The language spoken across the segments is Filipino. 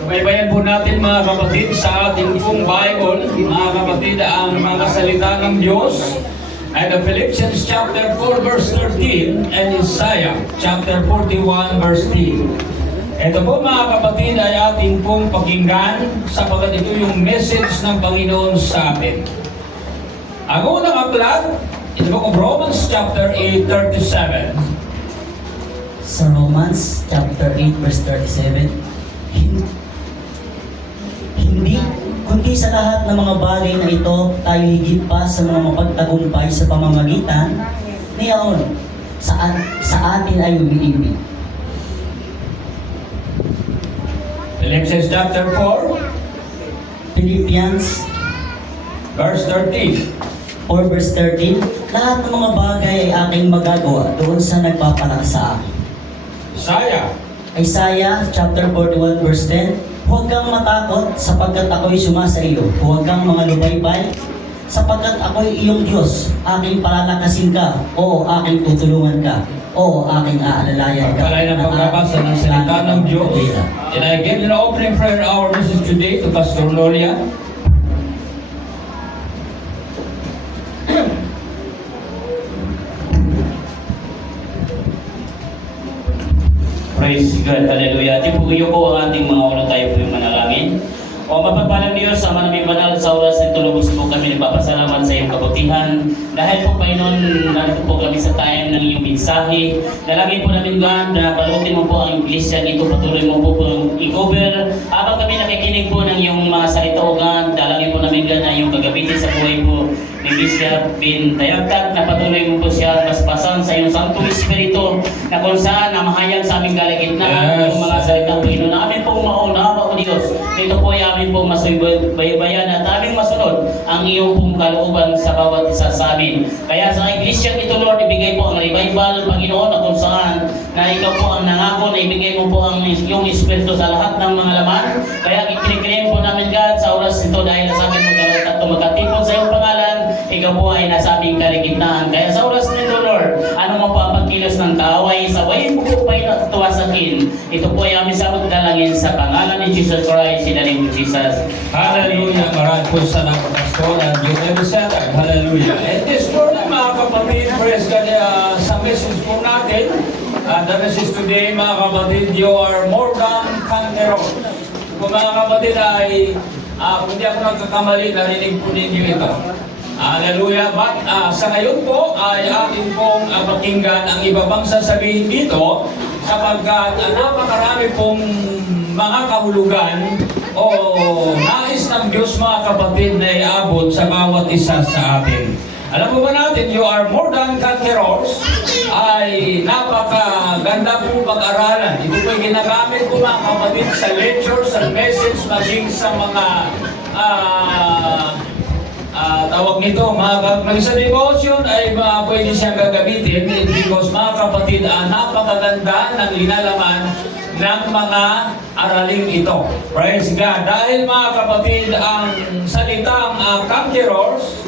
Subaybayan po natin mga kapatid sa ating pong Bible, mga kapatid, ang mga salita ng Diyos ay the Philippians chapter 4 verse 13 and Isaiah chapter 41 verse 10. Ito po mga kapatid ay ating pong pakinggan sapagkat ito yung message ng Panginoon sa atin. Ang unang aklat, in the book of Romans chapter 8:37. Sa Romans chapter 8 verse 37, hindi, kundi sa lahat ng mga bagay na ito, tayo higit pa sa mga mapagtagumpay sa pamamagitan niyaon sa atin ay umiibig. Philippians chapter 4 Philippians verse 13. 4 verse 13, lahat ng mga bagay ay aking magagawa doon sa nagpapalakas sa akin. Isaiah chapter 41 verse 10, huwag kang matakot sapagkat ako'y sumasa iyo. Huwag kang mga lubaybay sapagkat ako'y iyong Diyos. Aking palalakasin ka, o aking tutulungan ka, o aking aalalayan ka. Pagkalay ng pagbabasa ng salita ng Diyos. And I give an opening prayer our message today to Pastor Lolia. Praise God, hallelujah. Tipuyo po ang ating mga ulo, tayo po yung manalangin. O mapagpalang Diyos, sa manaming banal sa oras nito, lubos po kami nagpapasalamat sa iyong kabutihan. Dahil po Panginoon, narito po kami sa time ng iyong mensahe. Dalangin po namin God na balutin mo po ang iglesia nito, patuloy mo po i-cover. Habang kami nakikinig po ng iyong mga salita o God, dalangin po namin God na iyong gagamitin sa buhay po ni Bishop bin Tayagkat, na patuloy mo po siya basbasan sa iyong Santong Espiritu, na kung saan na mahayag sa aming kalagitnaan yung mga salita po ino na amin pong maunawa o Diyos. Ito po ay amin pong masubaybayan at aming masunod ang iyong pong kalooban sa bawat isa sa amin. Kaya sa iglesia ito Lord, ibigay po ang revival Panginoon, na kung saan na ikaw po ang nangako na ibigay mo po ang iyong Espiritu sa lahat ng mga laman. Kaya ikiniklaim po namin God sa oras ito dahil sa amin magkatipon sa iyong pangalan, ikaw po ay nasa aming kaligitnaan. Kaya sa oras nito Lord, ano mo po ang pagkilos ng kaaway, sabayin mo po pa ituwa sa akin. Ito po ay aming sabot dalangin sa pangalan ni Jesus Christ, in the name of Jesus. Hallelujah. Maraming po sa mga pastor at yung episode. Hallelujah. And this morning mga kapatid, praise God, sa message po natin, the message today mga kapatid, you are more than conquerors. Kung mga kapatid ay, kung hindi ako nagkakamali, narinig po ninyo ito. Hallelujah. But sa ngayon po ay atin pong pakinggan ang iba pang sasabihin dito, sapagkat napakarami pong mga kahulugan o nais ng Diyos mga kapatid na iabot sa bawat isa sa atin. Alam mo ba natin, you are more than conquerors ay napakaganda pong pag-aralan. Ito po'y ginagamit ko mga kapatid sa lectures, sa message, maging sa mga tawag nito, sa devotion ay pwede siyang gagamitin because mga kapatid, napakaganda ng linalaman ng mga araling ito. Praise God. Dahil mga kapatid, ang salitang conquerors,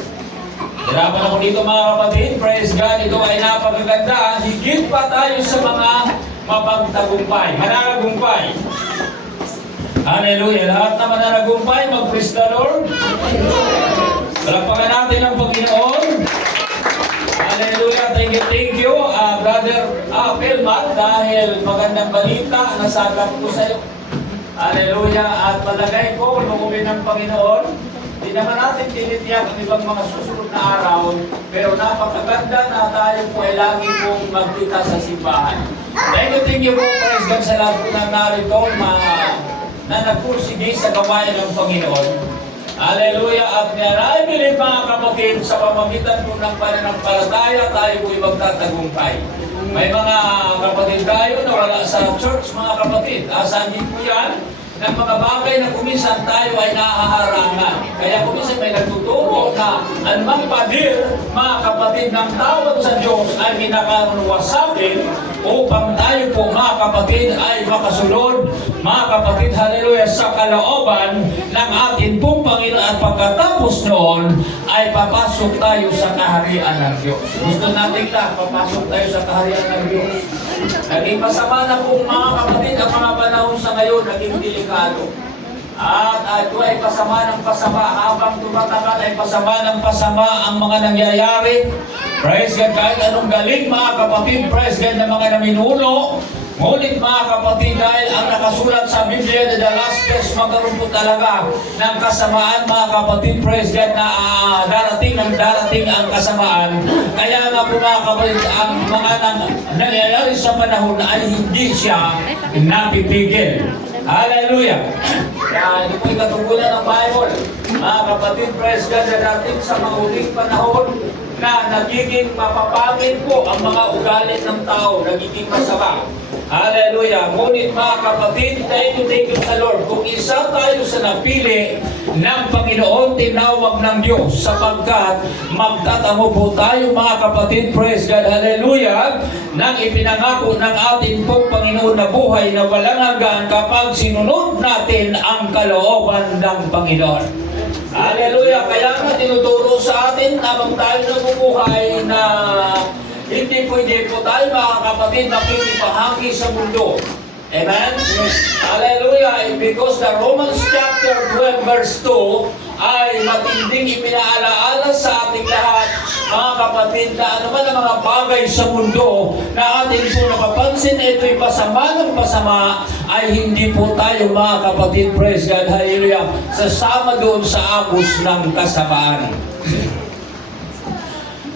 hirapan ako dito mga kapatid, praise God, ito ay napakaganda. Higit pa tayo sa mga mapagtagumpay, mananagumpay. Hallelujah. Lahat na mananagumpay, mag-praise the Lord. Palakpakan natin ang Panginoon. Hallelujah. Thank you, Brother Pelmat, dahil magandang balita na nasagap ko sa iyo. Hallelujah. At palagay ko, lumumin ng Panginoon, hindi naman natin tinitiyak ang ibang mga susunod na araw, pero napakaganda na tayo po ay lagi pong magkita sa simbahan. Thank you po, praise God, sa lahat po na narito na nagpursige sa gawain ng Panginoon. Hallelujah. At I believe mga kapatid, sa pamagitan po ng pananampalataya, tayo po'y magtatagumpay. May mga kapatid tayo na wala sa church, mga kapatid. Asan din po yan? Ng mga bagay na kuminsan tayo ay nahaharangan. Kaya kuminsan may nagtuturo na anumang padir, mga kapatid, ng tawad sa Diyos ay ginakaruwa sa atin upang tayo po, mga kapatid, ay makasunod, mga kapatid, hallelujah, sa kalooban ng ating pong Panginoon. At pagkatapos noon ay papasok tayo sa kaharian ng Diyos. Gusto natin papasok tayo sa kaharian ng Diyos. Naging masama na po mga kapatid ang mga panahon ngayon naging delikado. At ito ay pasama ng pasama. Habang tumatagal ay pasama ng pasama ang mga nangyayari. Praise God, kahit anong galing mga kapatid, praise God, na mga naminuno. Ngunit mga kapatid, dahil ang nakasulat sa Biblia na the last days, magkaroon po talaga ng kasamaan mga kapatid, praise God, na darating ang kasamaan. Kaya nga po mga kapatid, ang mga nangyayari sa panahon ay hindi siya napipigil. Hallelujah! Kaya ito po'y katugunan ng Bible. Mga kapatid, praise God, na dating sa mga huling panahon na nagiging mapapangit po ang mga ugali ng tao, nagiging masama. Hallelujah! Ngunit mga kapatid, thank you sa Lord. Kung isa tayo sa napili ng Panginoon, tinawag ng Diyos, sapagkat magtatamo po tayo mga kapatid, praise God, hallelujah, nang ipinangako ng ating pong Panginoon na buhay na walang hanggan kapag sinunod natin ang kalooban ng Panginoon. Hallelujah! Kaya nga tinuturo sa atin habang tayo nabubuhay na hindi pwede po tayo mga kapatid nakikipahagi sa mundo. Amen? Hallelujah! Because the Romans chapter 12 verse 2 ay matinding ipinaalaala sa ating lahat, mga kapatid, na ano man ang mga bagay sa mundo na atin po napapansin ito'y pasama ng pasama, ay hindi po tayo mga kapatid, praise God, hallelujah, sasama doon sa agos ng kasamaan.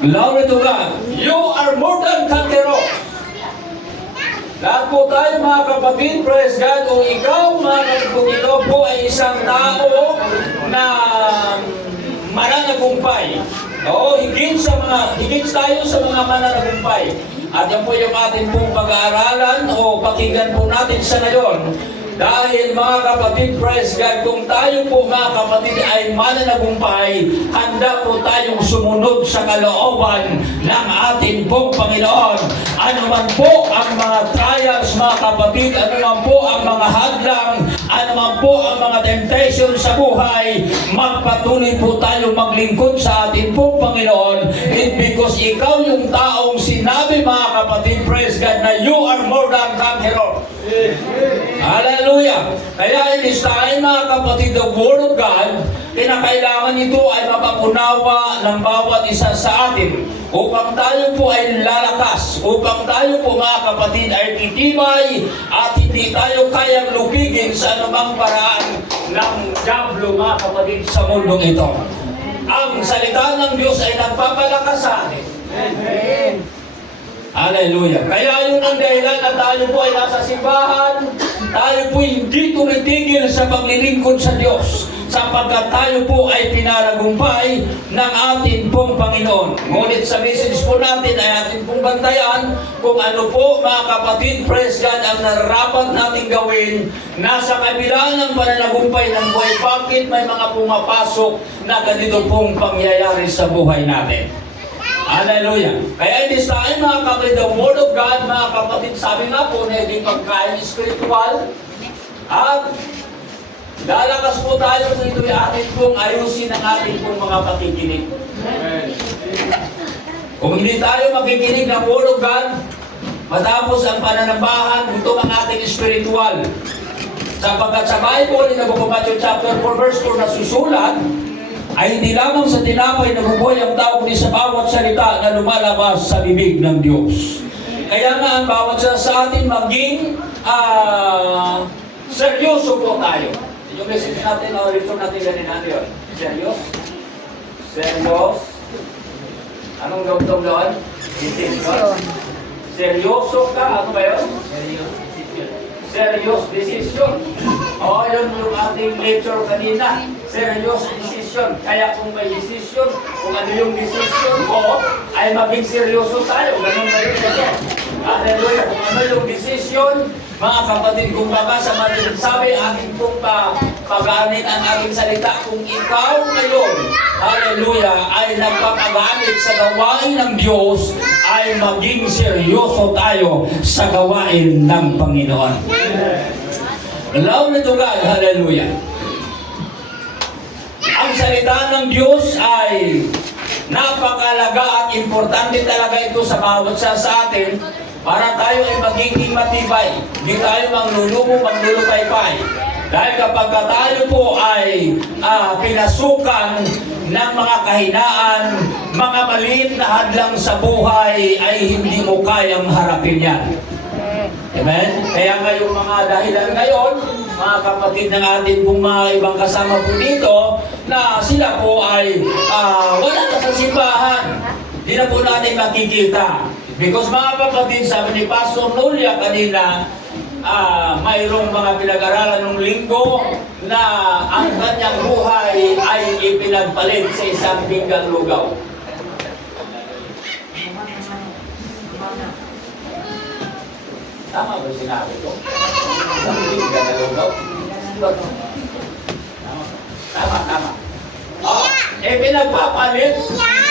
Glory to God. You are more than conquerors. Lahat po tayo mga kapatid, praise God, kung ikaw po ay isang tao na mananagumpay. Oo, higit tayo sa mga mananagumpay. At yan po yung ating pong pag-aaralan o pakinggan po natin sa ngayon. Dahil mga kapatid, praise God, kung tayo po mga kapatid ay mananagumpay, handa po tayong sumunod sa kalooban ng ating pong Panginoon. Ano man po ang mga trials mga kapatid, ano man po ang mga hadlang, ano man po ang mga temptation sa buhay, magpatuloy po tayo maglingkod sa ating pong Panginoon. It's because ikaw yung taong sinabi mga kapatid, praise God, na you are more than conqueror. Hallelujah! Kaya it is time mga kapatid, the Word of God, kinakailangan ito ay mapapunawa ng bawat isa sa atin upang tayo po ay lalakas, upang tayo po mga kapatid ay titibay at hindi tayo kayang lupigin sa anumang paraan ng diablo mga kapatid sa mundong ito. Ang salita ng Diyos ay nagpapalakas sa atin. Amen. Hallelujah. Kaya yun ang dahilan na tayo po ay nasa simbahan, tayo po hindi tumitigil sa paglilingkod sa Diyos, sapagkat tayo po ay pinaragumpay ng ating pong Panginoon. Ngunit sa message po natin ay ating pong bantayan kung ano po mga kapatid, praise God, ang nararapat natin gawin nasa kabila ng pananagumpay ng buhay. Bakit may mga pumapasok na ganito pong pangyayari sa buhay natin? Hallelujah. Kaya this time mga kapatid, the Word of God, mga kapatid, sabi nga po na hindi pagkain spiritual at lalakas po tayo kung ito'y atin pong ayusin ang ating pong mga pakikinig. Kung hindi tayo makikinig ng Word of God, matapos ang pananambahan, gutom ang ating spiritual. Sapagkat sa Bible, in the book of Matthew chapter 4 verse 4 na susulat, ay hindi lamang sa tinapay na bubuhay ang tao, kundi sa bawat salita na lumalabas sa bibig ng Diyos. Kaya nga ang bawat sa atin maging seryoso po tayo. Yung message natin, o return natin ganun yun. Serious? Serious? Anong gawin doon? Decision. Seryoso ka? Ano ba yun? Serious decision. O, yun yung ating lecture kanina. Serious decision. Kaya kung may decision, kung ano yung decision mo, ay maging seryoso tayo. Ganun ba yun? Hallelujah. Kung ano yung decision, mga kapatid, kung baka sa madaling sabi, aking pong pag-aanit ang aking salita. Kung ikaw ngayon, hallelujah, ay nagpapagamit sa gawain ng Diyos, ay maging seryoso tayo sa gawain ng Panginoon. Glory to God, hallelujah. Ang salita ng Diyos ay napakalaga at importante talaga ito sa bawat sa atin. para tayo ay magiging matibay. Hindi tayo maglulupay-pay. Dahil kapag tayo po ay pinasukan ng mga kahinaan, mga maliit na hadlang sa buhay, ay hindi mo kayang harapin yan. Amen? Kaya nga yung mga dahilan ngayon, mga kapatid ng atin pong mga ibang kasama po dito, na sila po ay wala na sa simbahan. Di na po natin makikita. Because mga kapatid, sabi ni Pastor Nulia kanina, mayroong mga pinag-aralan ng linggo na ang kanyang buhay ay ipinagpalit sa isang pinggang lugaw. Tama ba sinabi ko? Isang pinggang na lugaw? Tama. Pinagpapalit.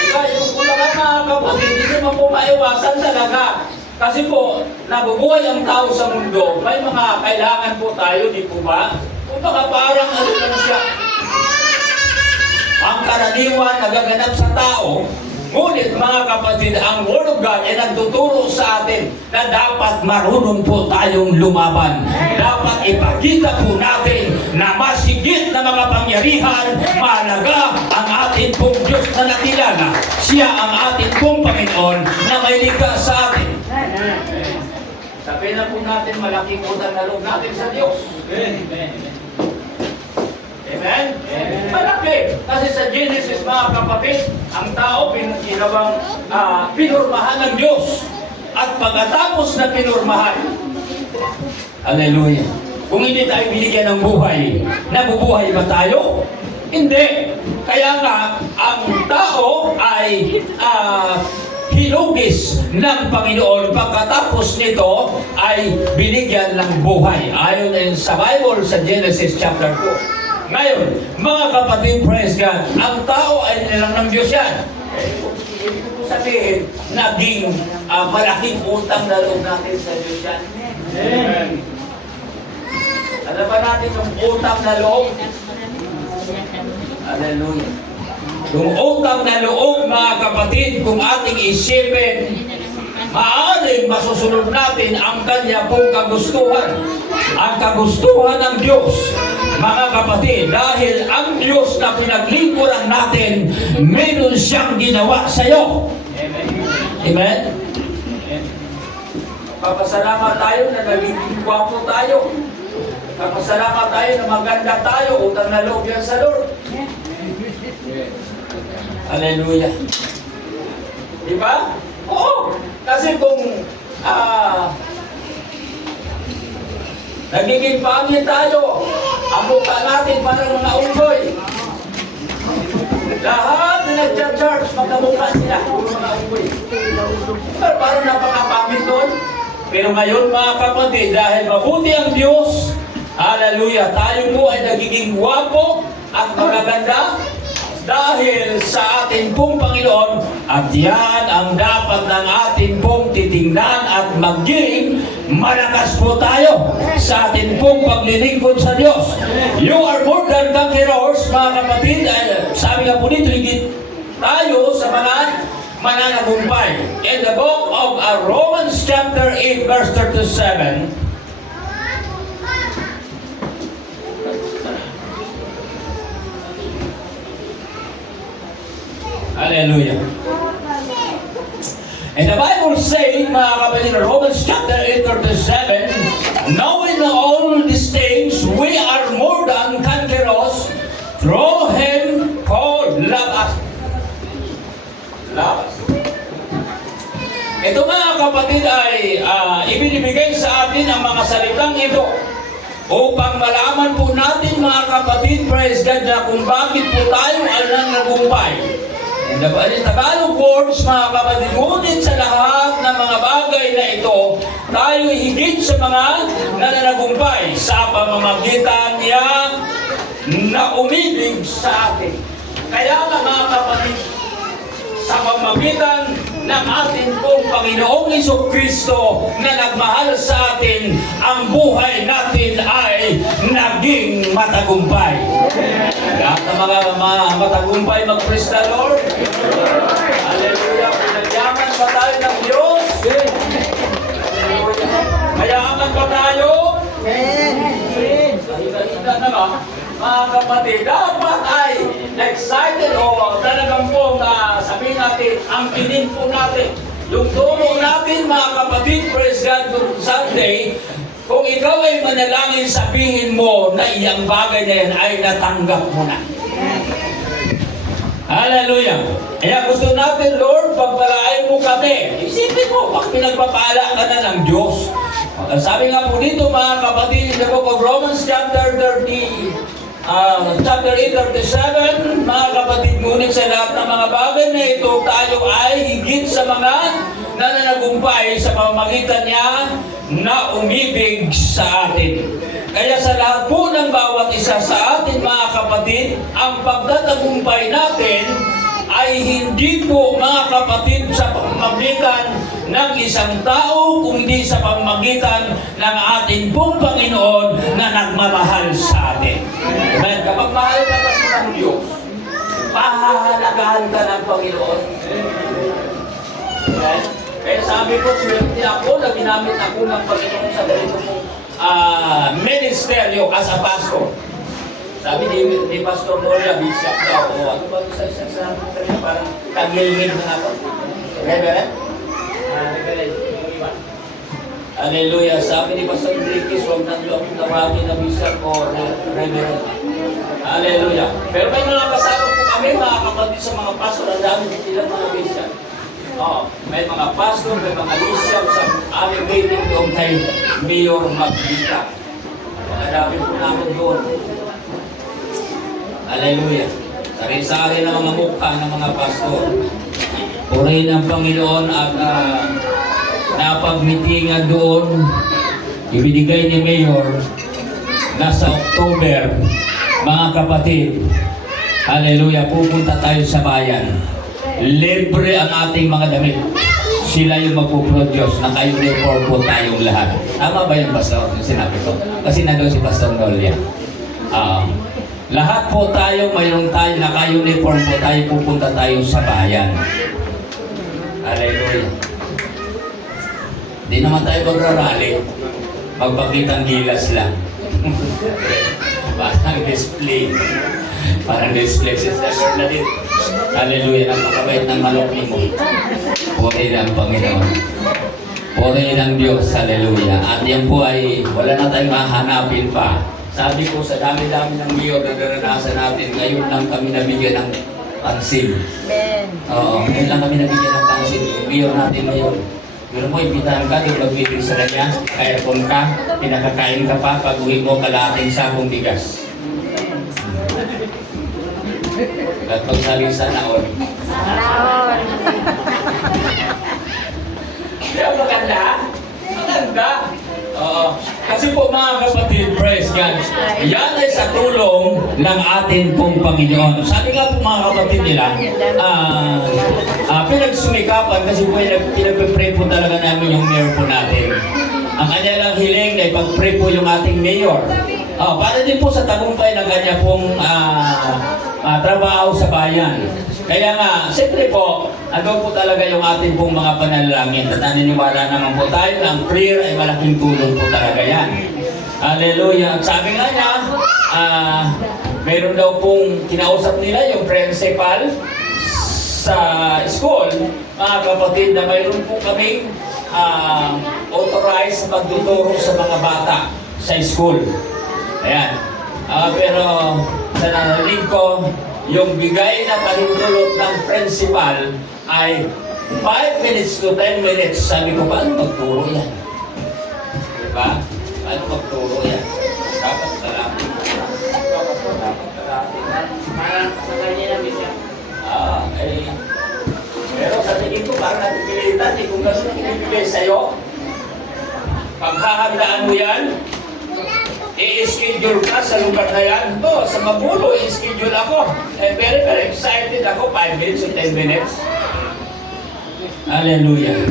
Diba, yung kulagan mga kapatid, hindi naman po maiwasan talaga. Kasi po, nabubuhay ang tao sa mundo, may mga kailangan po tayo, di po ba? Kung baka parang ano lang siya, ang karaniwan nagaganap sa tao, ngunit mga kapatid, ang Word of God ay nagtuturo sa atin na dapat marunong po tayong lumaban. Dapat ipakita po natin na masigit na mga pangyarihan, mahalaga ang atin pong Diyos na nakilala. Siya ang atin pong Panginoon na may likas sa atin. Sabihin na po natin, malaking utang na loob natin sa Diyos. Amen? Malaki. Kasi sa Genesis, mga kapatid, ang tao pinurmahan ng Diyos. At pagkatapos na pinurmahan, hallelujah, kung hindi tayo binigyan ng buhay, nabubuhay ba tayo? Hindi. Kaya nga, ang tao ay hinugis ng Panginoon, pagkatapos nito ay binigyan ng buhay. Ayon sa Bible sa Genesis chapter 2. Ngayon, mga kapatid, praise God, ang tao ay nilang ng Diyos yan. Ibig ko sabihin, naging malaking utang na loob natin sa Diyos yan. Amen. Alam ba natin yung utang na loob? Hallelujah. Yung utang na loob, mga kapatid, kung ating isipin, maaaring masusunod natin ang kanya pong kagustuhan. Ang kagustuhan ng Diyos, mga kapatid, dahil ang Diyos na pinaglingkuran natin, meron siyang ginawa sa iyo. Amen? Papasalamat tayo na naging gwapo tayo. Papasalamat tayo na maganda tayo. Utang na loob yan sa Lord. Hallelujah. Diba? Oo. Kasi kung nagiging pangit tayo, ang mukha natin parang mga unggoy. Lahat na nag-church, magkamukha sila. Puro mga unggoy. Pero parang napakapangit doon. Pero ngayon mga kapatid, dahil mabuti ang Diyos, hallelujah, tayo po ay nagiging gwapo at magaganda dahil sa ating pong Panginoon, at yan ang dapat ng ating pong titingnan at maging malakas po tayo sa ating pong paglilingkod sa Diyos. You are more than conquerors, mga kapatid. Sabi nga po dito, higit tayo sa mga mananagumpay. In the book of Romans chapter 8 verse 37, hallelujah. And the Bible says, mga kapatid, in Romans chapter 8:37, knowing all these things, we are more than conquerors through Him who loved us. Love us. Ito mga kapatid ay ibinibigay sa atin ang mga salitang ito upang malaman po natin, mga kapatid, praise God, na kung bakit po tayo ay nanagumpay. In the Tagalog words, mga kapatid, ngunit sa lahat ng mga bagay na ito, tayo higit sa mga nananagumpay sa pamamagitan niya na umibig sa atin. Kaya nga, mga kapatid, sa pamamagitan ng ating pong Panginoong Jesucristo na nagmahal sa atin, ang buhay natin ay naging matagumpay. Lahat ng mga matagumpay, mag-praise the Lord. Hallelujah. Pinagyaman ba tayo ng Diyos? ba tayo? Hina na ba? Mga kapatid, dapat ay excited o talagang po sabihin natin, angkinin po natin. Yung turo natin mga kapatid, praise God, Sunday, kung ikaw ay manalangin, sabihin mo na iyang bagay na yan ay natanggap mo na. Hallelujah! Kaya gusto natin, Lord, pagpalain mo kami. Isipin mo, pag pinagpapala ka na ng Diyos. Sabi nga po dito mga kapatid, in the book of Romans chapter 8:37, mga kapatid, ngunit sa lahat ng mga bagay na ito, tayo ay higit sa mga nananagumpay sa pamamagitan niya na umibig sa atin. Kaya sa lahat po ng bawat isa sa atin, mga kapatid, ang pagtatagumpay natin ay hindi po, mga kapatid, sa pamamagitan ng isang tao, kundi sa pamamagitan ng ating pong Panginoon na nagmamahal sa atin. Amen. Kapag mahal ka kasi ng Diyos, pahahalagahan ka ng Panginoon. Amen. Kaya sabi ko, swerte ako na ginamit ako ng Panginoon sa ganito pong ministeryo as a pastor. Sabi ni Pastor Noria, bishop daw, o ano ba ito sa isang kanina, parang tagilid na ako. Reverend? Hallelujah. Sabi ni Pastor Enriquez, huwag na niyo akong tawagin na bishop o reverend. Hallelujah. Pero may mga kasama po kami, mga kapatid sa mga pastor, ang dami silang mga bishop. May mga pastor, may mga bishop sa aming meeting doon kay Mayor Magbita. Dami po namin doon. Hallelujah. Sari-sari na mga mukha ng mga pastor. Purihin ang Panginoon at napagmitingan doon, ibinigay ni Mayor na sa October, mga kapatid, hallelujah, pupunta tayo sa bayan. Libre ang ating mga damit. Sila yung magpuproduce na kayo-uniform po tayong lahat. Tama ba yung pastor? Yung sinabi ko? Kasi nandun si Pastor Nolia. Lahat po tayo, mayroon tayo, naka-uniform po tayo, pupunta tayo sa bayan. Hallelujah. Di naman tayo magrarally. Magpakitang gilas lang. Parang display. Parang display sa na din. Hallelujah. Napakabait ng manok mo. Puri ng Panginoon. Puri ng Diyos. Hallelujah. At yan po ay wala na tayong mahanapin pa. Sabi ko, sa dami-dami ng mayor na naranasan natin, ngayon lang kami nabigyan ng pansin. Oo, ngayon lang kami nabigyan ng pansin. Yung mayor natin ngayon. Pero mo, imbitahan ka, yung magbibig sa kanya, aircon ka, pinakakain ka pa, pag-uwi mo, kalating sakong bigas. At pag sabi sana, Kaya maganda? Maganda. Kasi po mga kapatid, praise God, yan ay sa tulong ng atin pong Panginoon. Sabi nga po mga kapatid nila, pinagsumikapan kasi po pinag-pray po talaga namin yung mayor po natin. Ang kanya lang hiling na ipag-pray po yung ating mayor. Para din po sa tagumpay ng kanya pong trabaho sa bayan. Kaya nga, siyempre po, ano po talaga yung ating pong mga panalangin. At naniniwala naman po tayo na ang prayer ay malaking tulong po talaga yan. Hallelujah. At sabi nga niya, meron daw pong kinausap nila yung principal sa school, mga kapatid, na mayroon po kaming authorized magtuturo sa mga bata sa school. Ayan. Pero sa narinig ko, yung bigay na pahintulot ng principal ay 5 minutes to 10 minutes. Sabi ko, paano magturo yan? Diba? Paano magturo yan? Dapat salamat. Parang sa kanya na bisya. Pero sa tingin ko, parang napipilitan. Kung gano'n ang ibibigay sa'yo, paghahandaan mo yan, i-schedule ka sa lugar na yan. Sa Magulo, i-schedule ako. Very, very excited ako. 5 minutes to 10 minutes. Hallelujah.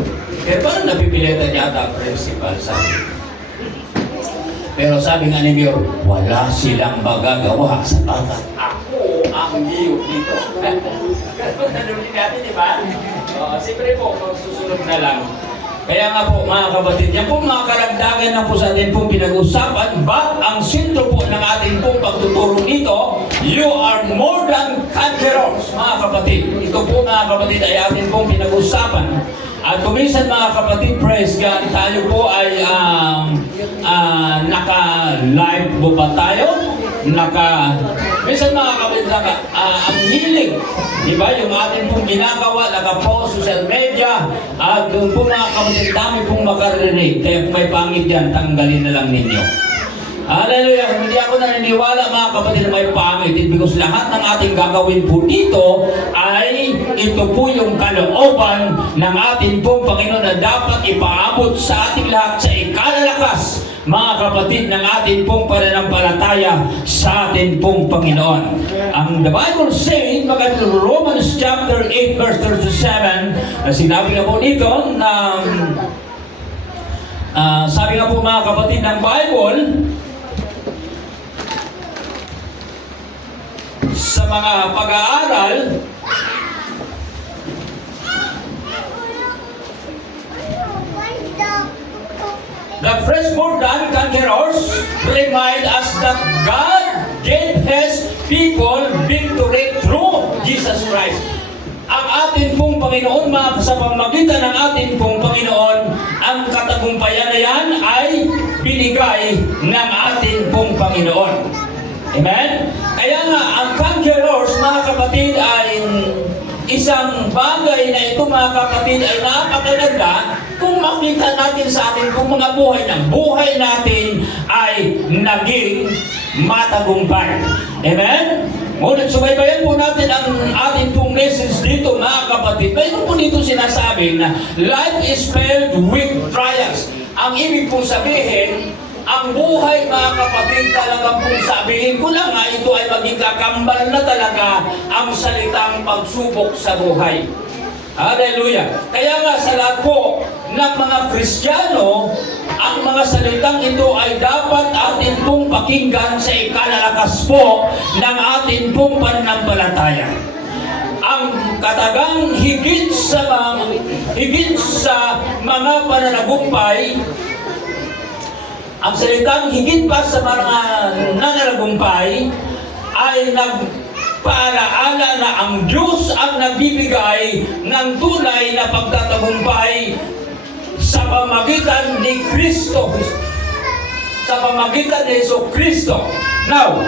Pero parang napipilitan yata ang principal sabi. Pero sabi nga ni Mayor, wala silang magagawa sa bagat. Ako ang Mayor dito. Nanulit natin, di ba? Siyempre po, magsusunod na lang. Kaya nga po mga kapatid, yan po mga karagdagan na po sa atin pong pinag-usapan, but ang sentro po ng ating pong pagtuturo dito, you are more than conquerors, mga kapatid. Ito po mga kapatid ay atin pong pinag-usapan. At kuminsan mga kapatid, praise God, tayo po ay naka-live po ba tayo? Minsan mga kapatid, ang hiling, di ba? Yung atin pong ginagawa, naka-post social media, at doon po mga kapatid, dami pong makaririnig. Kaya kung may pangit yan, tanggalin na lang ninyo. Hallelujah! Hindi ako naniniwala mga kapatid na may pangit, because lahat ng ating gagawin po dito ay ito po yung kalooban ng ating pong Panginoon na dapat ipaabot sa ating lahat sa ikalalakas, mga kapatid, ng ating pong pananampalataya sa ating pong Panginoon. Ang the Bible says, mga Romans chapter 8 verse 37, na sinabi nga po dito na sabi nga po mga kapatid ng Bible, sa mga pag-aaral, the firstborn than conquerors remind us that God gave His people victory through Jesus Christ. Ang atin pong Panginoon, sa pamamagitan ng atin pong Panginoon, ang katagumpayan na yan ay binigay ng atin pong Panginoon. Amen? Kaya nga, ang conquerors, mga kapatid, ay isang bagay na ito, mga kapatid, ay napakaganda kung makita natin sa atin kung mga buhay ng buhay natin ay naging matagumpay. Amen? Ngunit subaybayan po natin ang ating pong message dito, mga kapatid. Mayroon po dito sinasabi na life is filled with trials. Ang ibig pong sabihin, ang buhay, mga kapatid, talagang kung sabihin ko lang nga, ito ay maging kakambal na talaga ang salitang pagsubok sa buhay. Hallelujah! Kaya nga sa lahat po ng mga Kristiyano, ang mga salitang ito ay dapat atin pong pakinggan sa ikalalakas po ng atin pong pananampalataya. Ang katagang higit sa mga pananagumpay, ang salitang higit pa sa mga nananagumpay ay nagpaalaala na ang Diyos ang nagbibigay ng tunay na pagtatagumpay sa pamagitan ni Kristo, sa pamagitan ni Yesu Kristo. Now,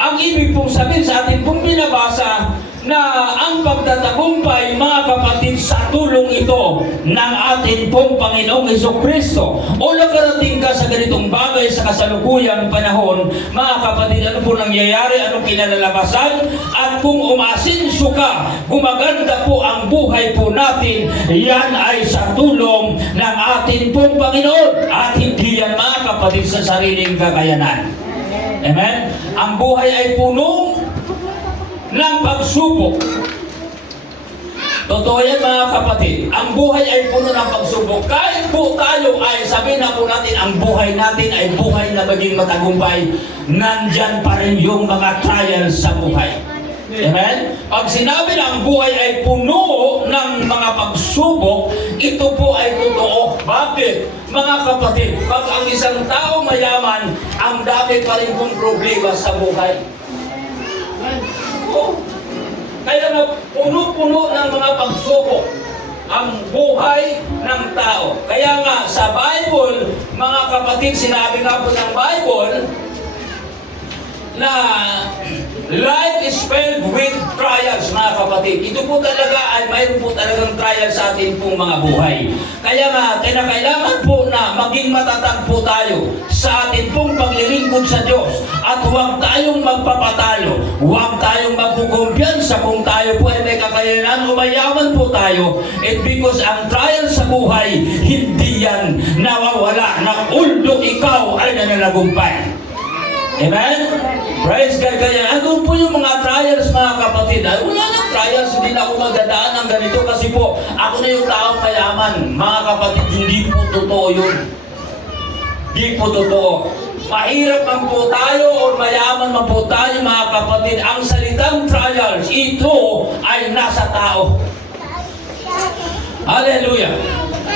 ang ibig pong sabihin sa atin pong binabasa na ang pagtatagumpay, mga kapatid, sa tulong ito ng ating pong Panginoong Jesucristo. O nakarating ka sa ganitong bagay sa kasalukuyang panahon, mga kapatid, ano po nangyayari, anong kinalalabasan, at kung umasinso ka, gumaganda po ang buhay po natin, yan ay sa tulong ng ating pong Panginoon, at hindi yan, mga kapatid, sa sariling kakayanan. Amen? Ang buhay ay puno ng pagsubok. Totoo yan, mga kapatid. Ang buhay ay puno ng pagsubok. Kahit po tayo ay sabihin na po natin, ang buhay natin ay buhay na maging matagumpay, nandyan pa rin yung mga trials sa buhay. Amen? Pag sinabi na ang buhay ay puno ng mga pagsubok, ito po ay totoo. Bakit? Mga kapatid, pag ang isang tao mayaman, ang dami pa rin pong problema sa buhay. Kaya na puno-puno ng mga pagsubok ang buhay ng tao. Kaya nga sa Bible, mga kapatid, sinabi nga po ng Bible na life is filled with trials, mga kapatid. Ito po talaga ay mayroon po talagang trials sa ating pong mga buhay. Kaya nga, kailangan po na maging matatag po tayo sa ating pong paglilingkod sa Diyos. At huwag tayong magpapatalo. Huwag tayong magkukumpiyansa kung tayo po ay may kakayanan o mayaman po tayo. Because ang trials sa buhay, hindi yan nawawala na uldo ikaw ay nananagumpay. Amen? Praise God. Kaya andun po yung mga trials, mga kapatid. Wala nang trials, hindi na ako magdadaan ng ganito kasi po, ako na yung taong mayaman. Mga kapatid, hindi po totoo yun. Hindi po totoo. Mahirap man po tayo o mayaman man po tayo, mga kapatid. Ang salitang trials, ito ay nasa tao. Hallelujah.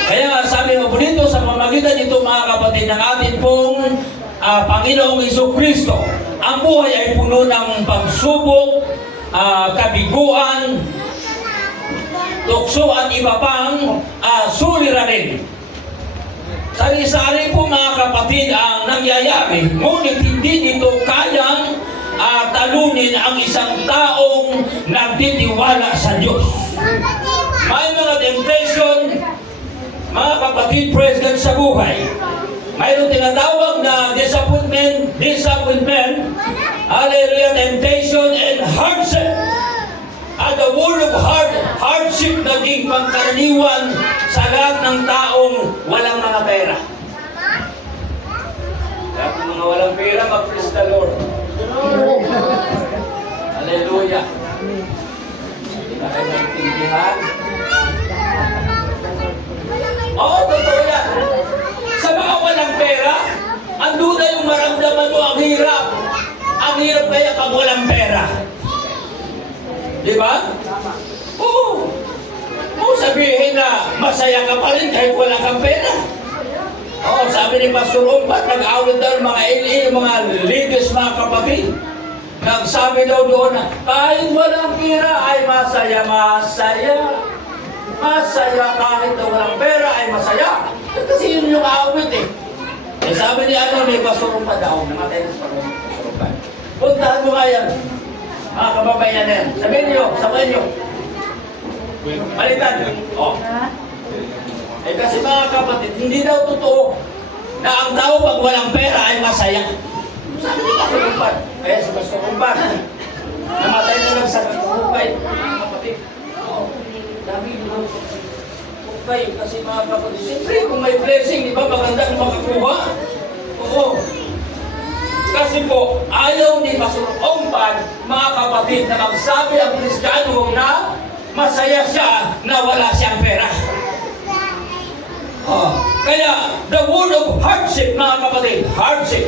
Kaya nga sabi mo po dito sa pamagitan nito mga kapatid ng atin pong Panginoong Jesucristo, ang buhay ay puno ng pagsubok, kabiguan, tukso at iba pang suliranin. Sari-sari po mga kapatid ang nangyayari, ngunit hindi dito kayang talunin ang isang taong nagtitiwala sa Diyos. May mga temptation, mga kapatid, praise God, sa buhay. Mayroong tinatawag na disappointment, hallelujah, temptation, and hardship. At the word of hardship naging pangkaraniwan sa lahat ng taong walang mga pera. Lahat ng mga walang pera, mag-praise the Lord. Hallelujah. Hindi na kayo maintindihan. Oo, totoo yan. Sa mga walang pera, andun na yung maramdaman mo ang hirap. Ang hirap kaya pag walang pera. Di ba? Oo. Oo, sabihin na masaya ka pa rin kahit wala kang pera. Oo, sabi ni Pastor Umpat, nag-awit daw mga mga ladies, mga kapatid. Nagsabi daw doon na kahit walang pera ay masaya. Masaya kahit na walang pera ay masaya. Kasi yun yung awit eh. Eh sabi ni Pastor Umpat daw, namatay na si Pastor Umpat. Puntahan mo nga yan. Mga kababayan yan. Sabihin nyo. Balitan. Oh. Eh kasi mga kapatid, hindi daw totoo na ang tao pag walang pera ay masaya. Sabi ni Pastor Umpat. Kaya si Pastor Umpat, namatay na lang sa hukay. Mga kapatid. Oh. Dami mo. Hukay. Kasi mga kapatid, siyempre kung may blessing, di ba maganda kung makakuha? Oo. Kasi po, ayaw ni Pastor Umpat, mga kapatid, na magsabi ang Kristiyano na masaya siya na wala siyang pera. Kaya, the word of hardship, mga kapatid, hardship.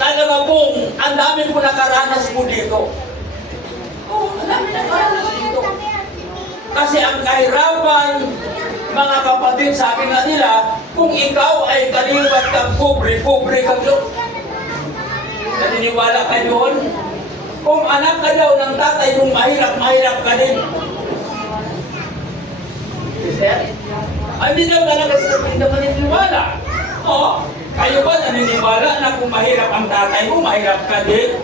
Talaga pong, ang dami po nakaranas po dito. Ang dami nakaranas dito. Kasi ang kahirapan, mga kapatid, sabi nga nila, kung ikaw ay kaliwat kang pobre kang doon. Naniniwala ka doon? Kung anak ka daw ng tatay mong mahirap ka din. Hindi daw talaga sila hindi maniniwala. Oo. Kayo ba naniniwala na kung mahirap ang tatay mo, mahirap ka din?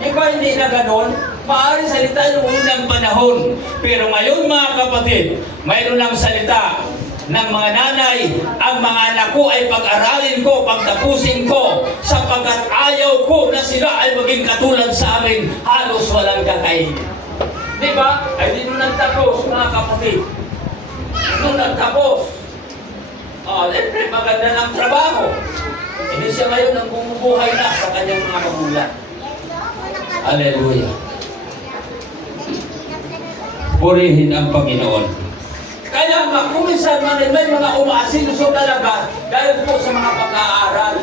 Di ba hindi na ganon? Maaari salita yung unang panahon. Pero ngayon mga kapatid, mayroon lang salita ng mga nanay, ang mga anak ko ay pag-aralin ko, pagtapusin ko, sapagkat ayaw ko na sila ay maging katulad sa amin, halos walang kakainin. Di ba? Ay di nung nagtapos mga kapatid. Nung nagtapos, siyempre maganda ng trabaho. Hindi siya ngayon ang bumubuhay na sa kanyang mga magulang. Hallelujah. Purihin ang Panginoon. Kaya nga, kung minsan may mga umaasinso talaga dahil po sa mga pag-aaral.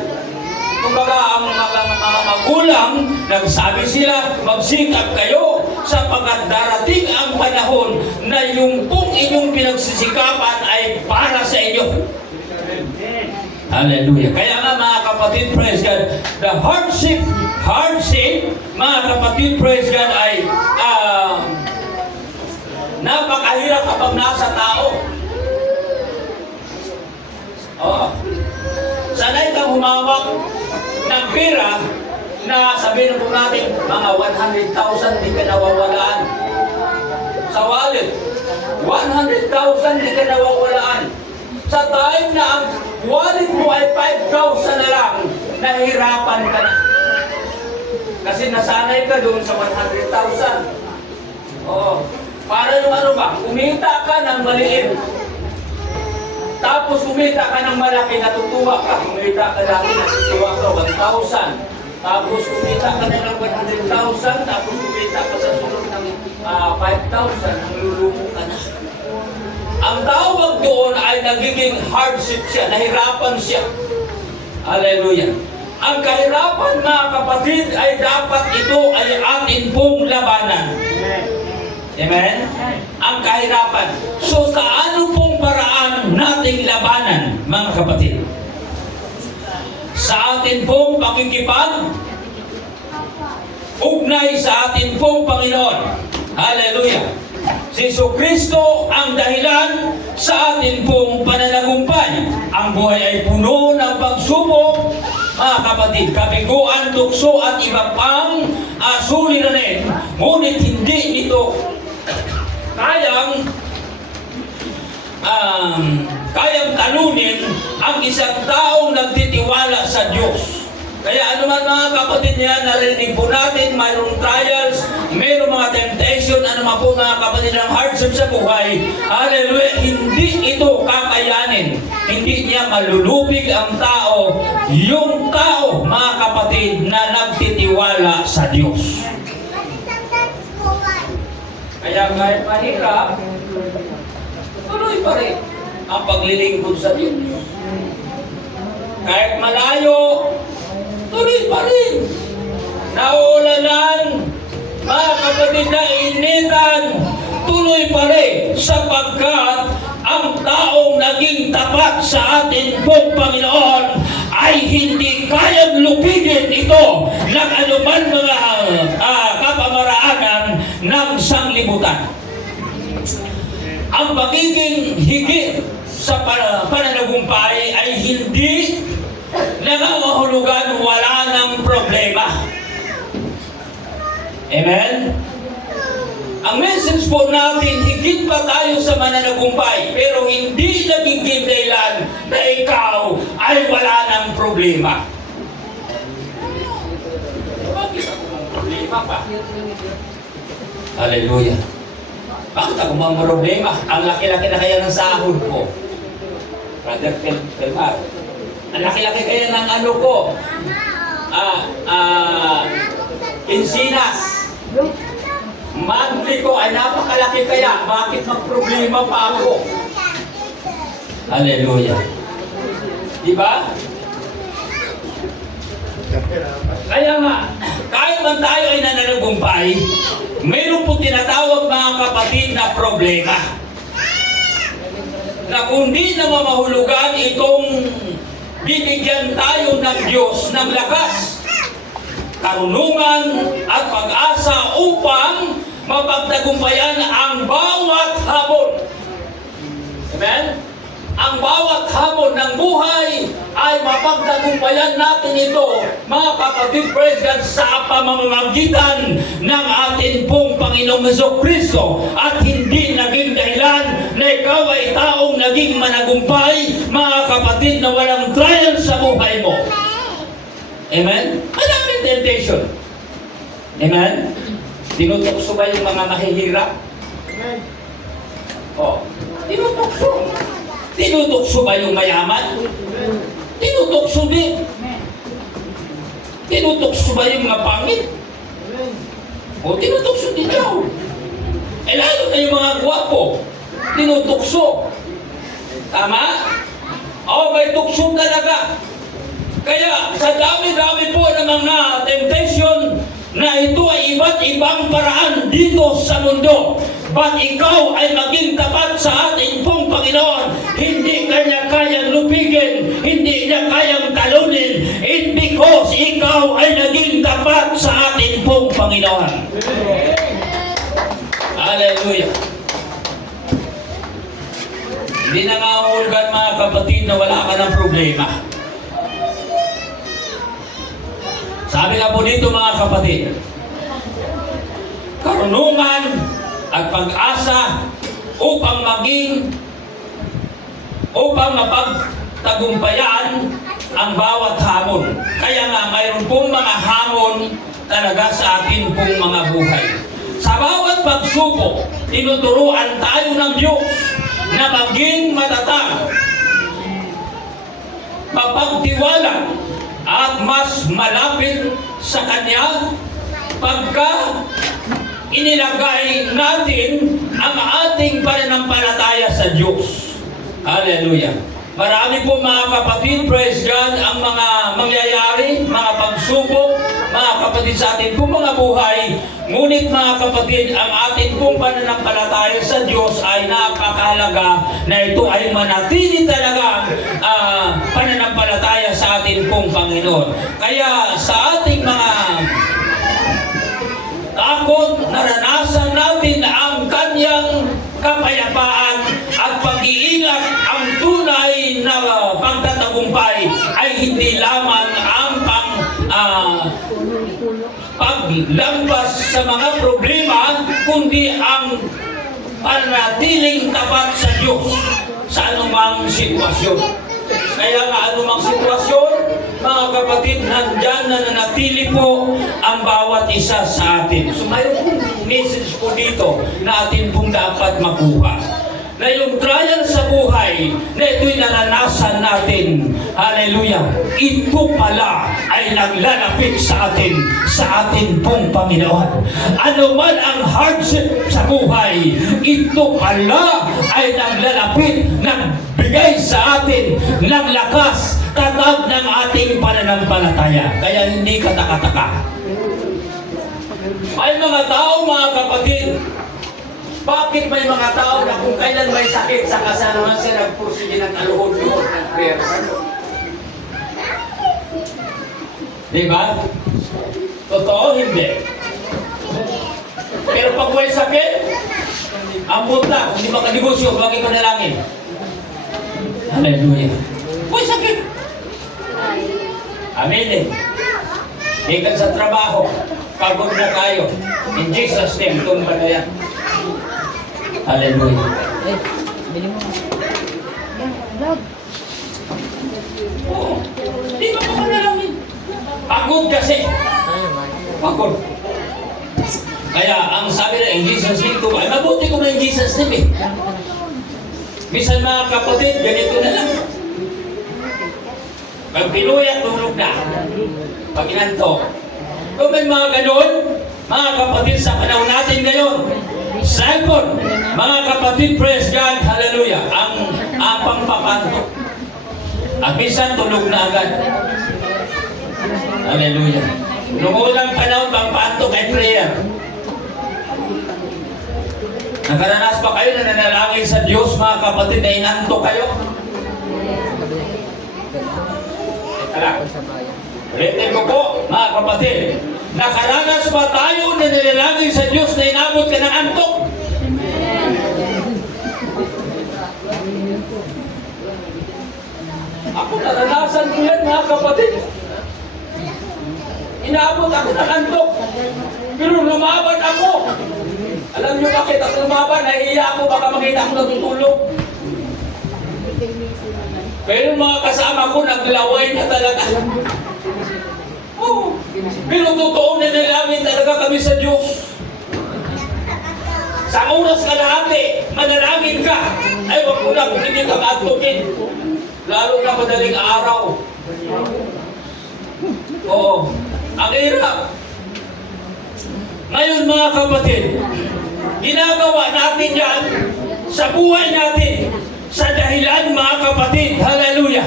Kumbaga, ang mga magulang, nagsabi sila, magsikap kayo sapagkat darating ang panahon na yung pong inyong pinagsisikapan ay para sa inyo. Hallelujah. Kaya nga mga kapatid, praise God, the hardship, mga kapatid, praise God, ay napakahirap kapag nasa tao. Sanay kang humawak ng pera na sabihin po natin mga 100,000 di ka nawawalaan sa wallet. 100,000 di ka nawawalaan. Sa time na ang wallet mo ay 5,000 na lang, nahirapan ka na. Kasi nasanay ka doon sa 100,000. Para yung kumita ka ng maliit. Tapos kumita ka ng malaki, natutuwa ka. Kumita ka dati, natutuwa ka 1,000. Tapos kumita ka na ng 100,000. Tapos kumita ka sa sunod ng 5,000. Nalulumo ka na. Ang tawag doon ay nagiging hardship siya. Nahirapan siya. Hallelujah. Ang kahirapan, mga kapatid, ay dapat ito ay atin pong labanan. Amen? Ang kahirapan. So, sa ano pong paraan mga kapatid, sa atin pong ugnay sa atin pong Panginoon. Hallelujah! Si Jesucristo ang dahilan sa atin pong pananagumpay. Ang buhay ay puno ng pagsubok, mga kapatid, kabiguan, tukso at iba pang suliranin. Ngunit hindi ito kayang talunin ang isang taong nagtitiwala sa Diyos. Kaya anuman mga kapatid niya, narinig po natin, mayroong trials, mayroong mga temptation, anuman po mga kapatid ng hardship sa buhay, hallelujah, hindi ito kakayanin. Hindi niya malulubig ang tao, yung tao, mga kapatid, na nagtitiwala sa Diyos. Kaya kahit mahirap, tuloy pa rin ang paglilingkod sa Diyos. Kahit malayo, tuloy pa rin. Naulanan, mga kapatid na initan, tuloy pa rin sapagkat ang taong naging tapat sa atin pong Panginoon ay hindi kayang lupigin ito ng anuman mga kapamaraanan ng sanglibutan. Ang pagiging higit sa pananagumpay ay hindi nangangahulugan wala ng problema. Amen? Ang message po natin, higit pa tayo sa mananagumpay, pero hindi nagiging dahilan na ikaw ay wala ng problema. Bakit ako ng problema pa? Hallelujah. Bakit ako mga problema? Ang laki-laki na kaya ng sahod ko. Brother Pelmar, ang laki-laki kaya ng ano ko. Insinas. Monthly ko ay napakalaki kaya. Bakit magproblema pa ako? Hallelujah. Diba? Kaya nga, kahit man tayo ay nananagumpay, mayroon po tinatawag mga kapatid na problema. Na kundi na mamahulugan itong bibigyan tayo ng Diyos ng lakas, karunungan at pag-asa upang mapagtagumpayan ang bawat hamon. Amen? Ang bawat hamon ng buhay ay mapagtagumpayan natin ito, mga kapatid, praise God, sa pamamagitan ng atin pong Panginoong Jesucristo, at hindi naging dahilan na ikaw ay taong naging managumpay, mga kapatid, na walang trial sa buhay mo. Amen? Maraming temptation. Amen? Tinutukso ba yung mga mahihirap? O, tinutukso. Tinutukso ba yung mayaman? Tinutukso din. Tinutukso ba yung mga pangit? O, tinutukso din daw. Eh, lalo na yung mga gwapo. Tinutukso. Tama? O, may tukso talaga. Kaya, sa dami-dami po ng mga temptation na ito ay iba't ibang paraan dito sa mundo. But ikaw ay maging tapat sa ating pong Panginoon. Hindi kanya kayang lupigin, hindi niya kayang talunin. It's because ikaw ay naging tapat sa ating pong Panginoon. Hallelujah. Hindi na mahulgan mga kapatid na wala ka ng problema. Sabi nga po dito mga kapatid, karunungan at pag-asa upang mapagtagumpayan ang bawat hamon. Kaya nga mayroon pong mga hamon talaga sa atin pong mga buhay. Sa bawat pagsubok, tinuturuan tayo ng Diyos na maging matatag, mapagtiwala, at mas malapit sa Kanya pagka inilagay natin ang ating pananampalataya sa Diyos. Hallelujah. Marami po mga kapatid, praise God, ang mga mangyayari, mga pagsubok, mga kapatid sa atin po mga buhay. Ngunit mga kapatid, ang ating pong pananampalataya sa Diyos ay napakahalaga na ito ay manatili talaga pananampalataya sa ating pong Panginoon. Kaya sa ating mga takot, naranasan natin ang kanyang kapayapaan at pag-iingat. Ang tunay na pagtatagumpay ay hindi lamang ang paglampas sa mga problema, kundi ang panatiling tapat sa Diyos sa anumang sitwasyon. Kaya nga anumang sitwasyon, mga kapatid, nandyan na nanatili po ang bawat isa sa atin. So mayroon message po dito na atin pong dapat makuha. Na yung trial sa buhay na ito'y naranasan natin, hallelujah, ito pala ay naglalapit sa atin pong Panginoon. Ano man ang hardship sa buhay, ito pala ay naglalapit, nagbigay sa atin ng lakas, tatag ng ating pananampalataya. Kaya hindi kataka-taka. May mga tao, mga kapatid, bakit may mga tao na kung kailan may sakit sa kasanaman siya nagpursige ng kaluhod-luhod ng prayer? Diba? Totoo, hindi. Pero pag may sakit, ang punta, kung di makanegosyo, bagay manalangin. Hallelujah. May sakit. Amen eh. Ikan sa trabaho, pagod na tayo. In Jesus' name, tumba na yan. Hallelujah. Oo. Di ba ka manalangin? Pagod kasi. Pagod. Kaya ang sabi na in Jesus' name, ay mabuti ko na in Jesus' name eh. Minsan mga kapatid, ganito na lang. Pag pinuya, tulog na. Pag inantok. Kung may mga ganun, mga kapatid sa panahon natin ngayon, cellphone, mga kapatid, praise God, hallelujah, ang pangpapanto. At minsan tulog na agad. Hallelujah. Noong unang panahon, pangpanto kay prayer. Nakaranas pa kayo na nanalangin sa Diyos, mga kapatid, na inanto kayo? Tara. Ulitin ko po, mga kapatid. Nakaranas pa tayo na nanalangin sa Diyos na inabot ka ng antok? Ako naranasan ko yan, mga kapatid. Inaabot ako ng antok. Pero lumaban ako. Alam niyo bakit ako lumaban? Nahihiya ako, baka makita ako natutulog. Pero mga kasama ko, naglaway na talaga. Oh, pero totoo na nalangin talaga kami sa Diyos. Sa oras kalahati, manalangin ka. Ay, wag mo na kung hindi ka maatukin. Lalo na madaling araw. Oo, ang hirap. Ngayon mga kapatid, ginagawa natin yan sa buhay natin. Sa dahilan mga kapatid, hallelujah,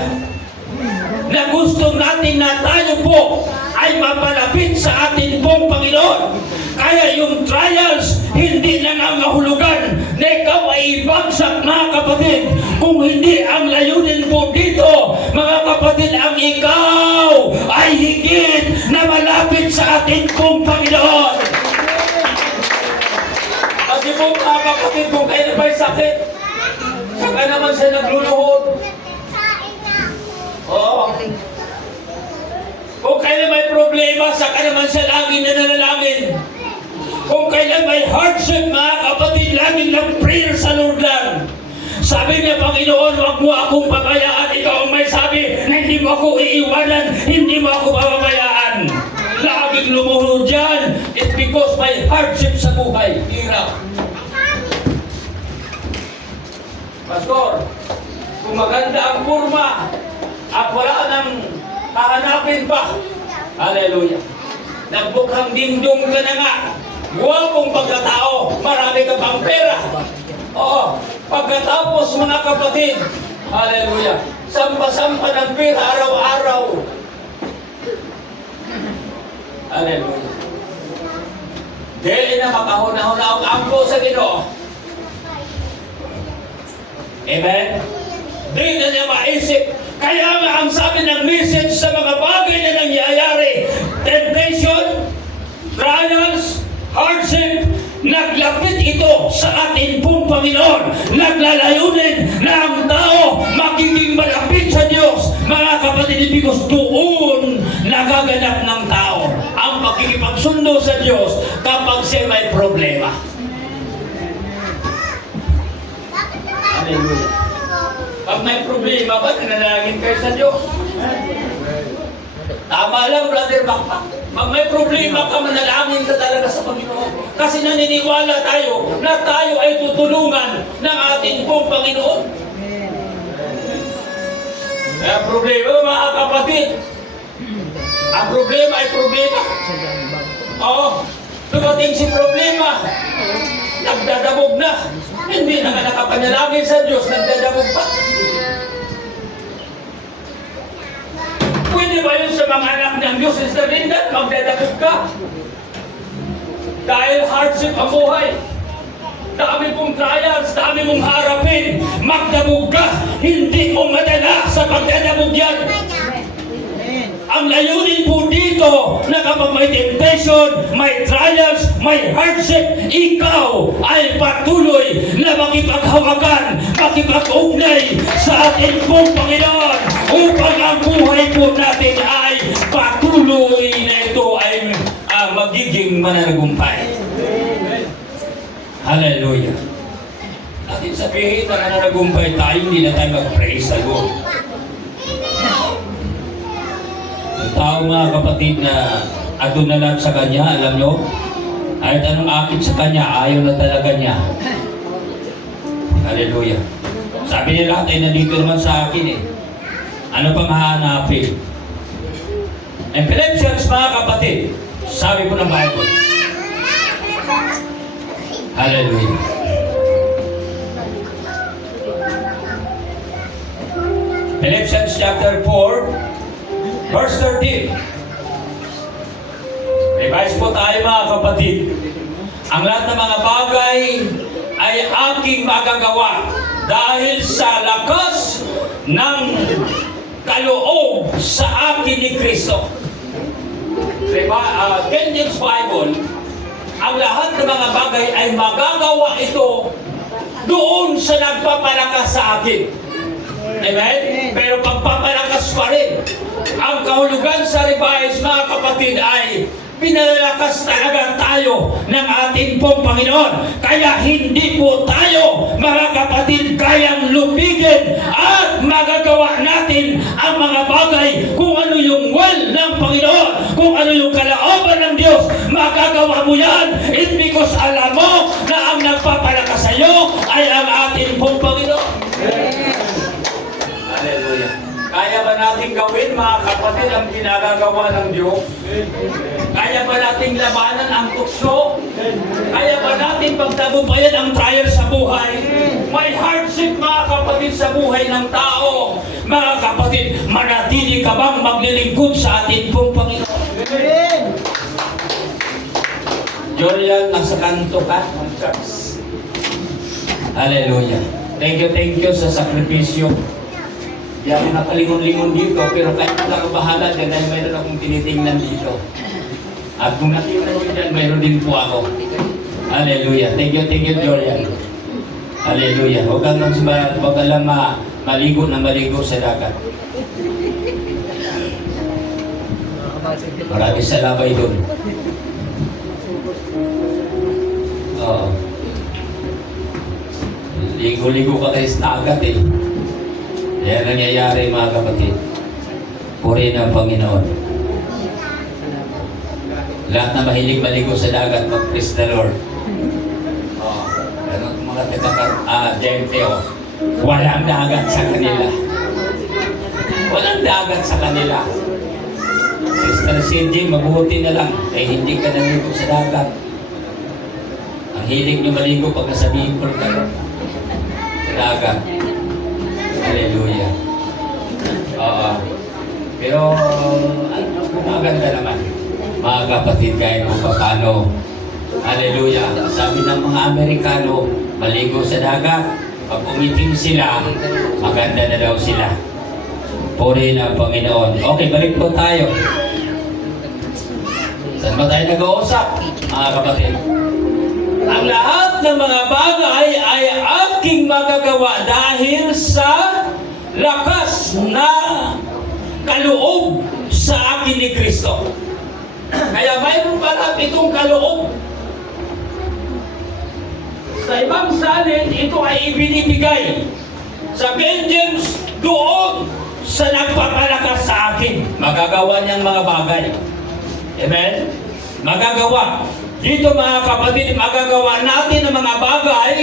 na gusto natin na tayo po ay mapalapit sa ating pong Panginoon. Kaya yung trials, hindi na nangahulugan na ikaw ay ibagsak, mga kapatid. Kung hindi ang layunin po dito, mga kapatid, ang ikaw ay higit na malapit sa ating pong Panginoon. Kasi po mga kapatid, kung kayo na may sakit, saka naman siya nagluluhod. Oo. Kung kailan may problema, saka naman siya lagi na nanalangin. Kung kailan may hardship, mga kapatid, laging lang prayer sa Lord lang. Sabi niya, Panginoon, huwag mo akong pabayaan. Ikaw ang may sabi na hindi mo ako iiwanan, hindi mo ako pababayaan. Laging lumuhod dyan. It's because may hardship sa buhay. Hirap. Pastor, kung maganda ang kurma at wala nang hahanapin pa, hallelujah, nagbukhang dingdong ka na nga, guwapong pagkatao, marami ka pang pera. Oo, pagkatapos mga kapatid, hallelujah, sampa-sampa ng pera araw-araw. Hallelujah. Dili na makahuna-huna ang ampo sa Ginoo. Amen? Di na niya maisip. Kaya nga ang sabi ng message sa mga bagay na nangyayari, temptation, trials, hardship, naglapit ito sa ating pong Panginoon. Naglalayunin na ang tao magiging malapit sa Diyos. Mga kapatid, because doon nagaganap ng tao ang pagkikipagsundo sa Diyos kapag siya may problema. Hallelujah. Pag may problema, ba't nanalangin kayo sa Diyos? Tama lang, Brother Bakbak. Pag may problema ka, manalangin ka talaga sa Panginoon. Kasi naniniwala tayo na tayo ay tutulungan ng ating pong Panginoon. Kaya problema, mga kapatid. Ang problema ay problema. Oo. Dumating si problema. Nagdadabog na. Hindi na nga nakapanalangin sa Diyos, nagdadabog pa. Pwede ba yun sa mga anak ng Diyos, Sister Linda? Magdadabog ka? Dahil hardship ang buhay. Dami mong trials, dami mong harapin. Magdabog ka. Hindi mo madala sa pagdadabog yan. Ang layunin po dito na kapag may temptation, may trials, may hardship, ikaw ay patuloy na makipaghawakan, makipag-ugnay sa ating pong Panginoon upang ang buhay po natin ay patuloy na ito ay magiging mananagumpay. Hallelujah. Natin sabihin na nananagumpay tayo, hindi na tayo mag-praise sa Lord. Ang tao mga kapatid na adun na lang sa Kanya, alam nyo, kahit anong akit sa Kanya, ayaw na talaga niya. Hallelujah. Sabi nila lahat ay nandito naman sa akin eh. Ano pang hahanapin? And Philippians mga kapatid, sabi po ng Bible. Hallelujah. Philippians chapter 4, Verse 13. Revise po tayo mga kapatid. Ang lahat ng mga bagay ay aking magagawa dahil sa lakas ng kaloob sa akin ni Kristo. King James Bible, ang lahat ng mga bagay ay magagawa ito doon sa nagpapalakas sa akin. Amen? Pero pagpapalakas pa rin. Ang kahulugan sa revise, mga kapatid, ay pinalalakas talaga tayo ng ating pong Panginoon. Kaya hindi po tayo, mga kapatid, kayang lupigin at magagawa natin ang mga bagay kung ano yung will ng Panginoon, kung ano yung kalooban ng Diyos. Magagawa mo yan. It's because alam mo na ang nagpapalakas sa iyo ay ang ating pong Panginoon. Hallelujah. Kaya ba natin gawin, mga kapatid, ang ginagagawa ng Diyos? Kaya ba natin labanan ang tukso? Kaya ba natin pagtagumpayan ang trial sa buhay? May hardship, mga kapatid, sa buhay ng tao. Mga kapatid, manatili ka bang maglilingkod sa ating pong Panginoon? Julian, nasa kanto ka, mga church. Hallelujah. Thank you sa sakripisyo. Di ako nakalingon-lingon dito, pero kahit ako bahala dyan dahil mayroon akong tinitingnan dito. At kung nakita nyo dyan, mayroon din po ako. Hallelujah. Thank you, Julian. Hallelujah. Huwag ka lang maligo na maligo sa dagat. Marami sa labay doon. Oo. Ligo-ligo ka kayo sa dagat eh. Yan nangyayari mga kapatid. Purihin ang Panginoon. Lahat na mahilig maligo sa dagat, mag-praise the Lord. Ganun mga taga-gente, walang dagat sa kanila. Walang dagat sa kanila. Sister CJ, mabuti na lang. Hindi ka naligo sa dagat. Ang hilig nyo maligo pag nasa Bicol ka. Sa dagat. Hallelujah. Pero maganda naman. Mga kapatid, kahit kung paano Hallelujah. Sabi ng mga Amerikano, maligo sa dagat. Pag umitim sila, maganda na daw sila. Puri ng Panginoon. Okay, balik po tayo. Saan ba tayo nag-uusap, mga kapatid? Ang lahat ng mga bagay ay aking magagawa dahil sa lakas na kaloob sa akin ni Kristo. Kaya mayroon pala itong kaloob. Sa ibang salin, ito ay ibinibigay sa King James doon sa nagpapalakas sa akin. Magagawa niyang mga bagay. Amen? Magagawa. Dito mga kapatid, magagawa natin ang mga bagay.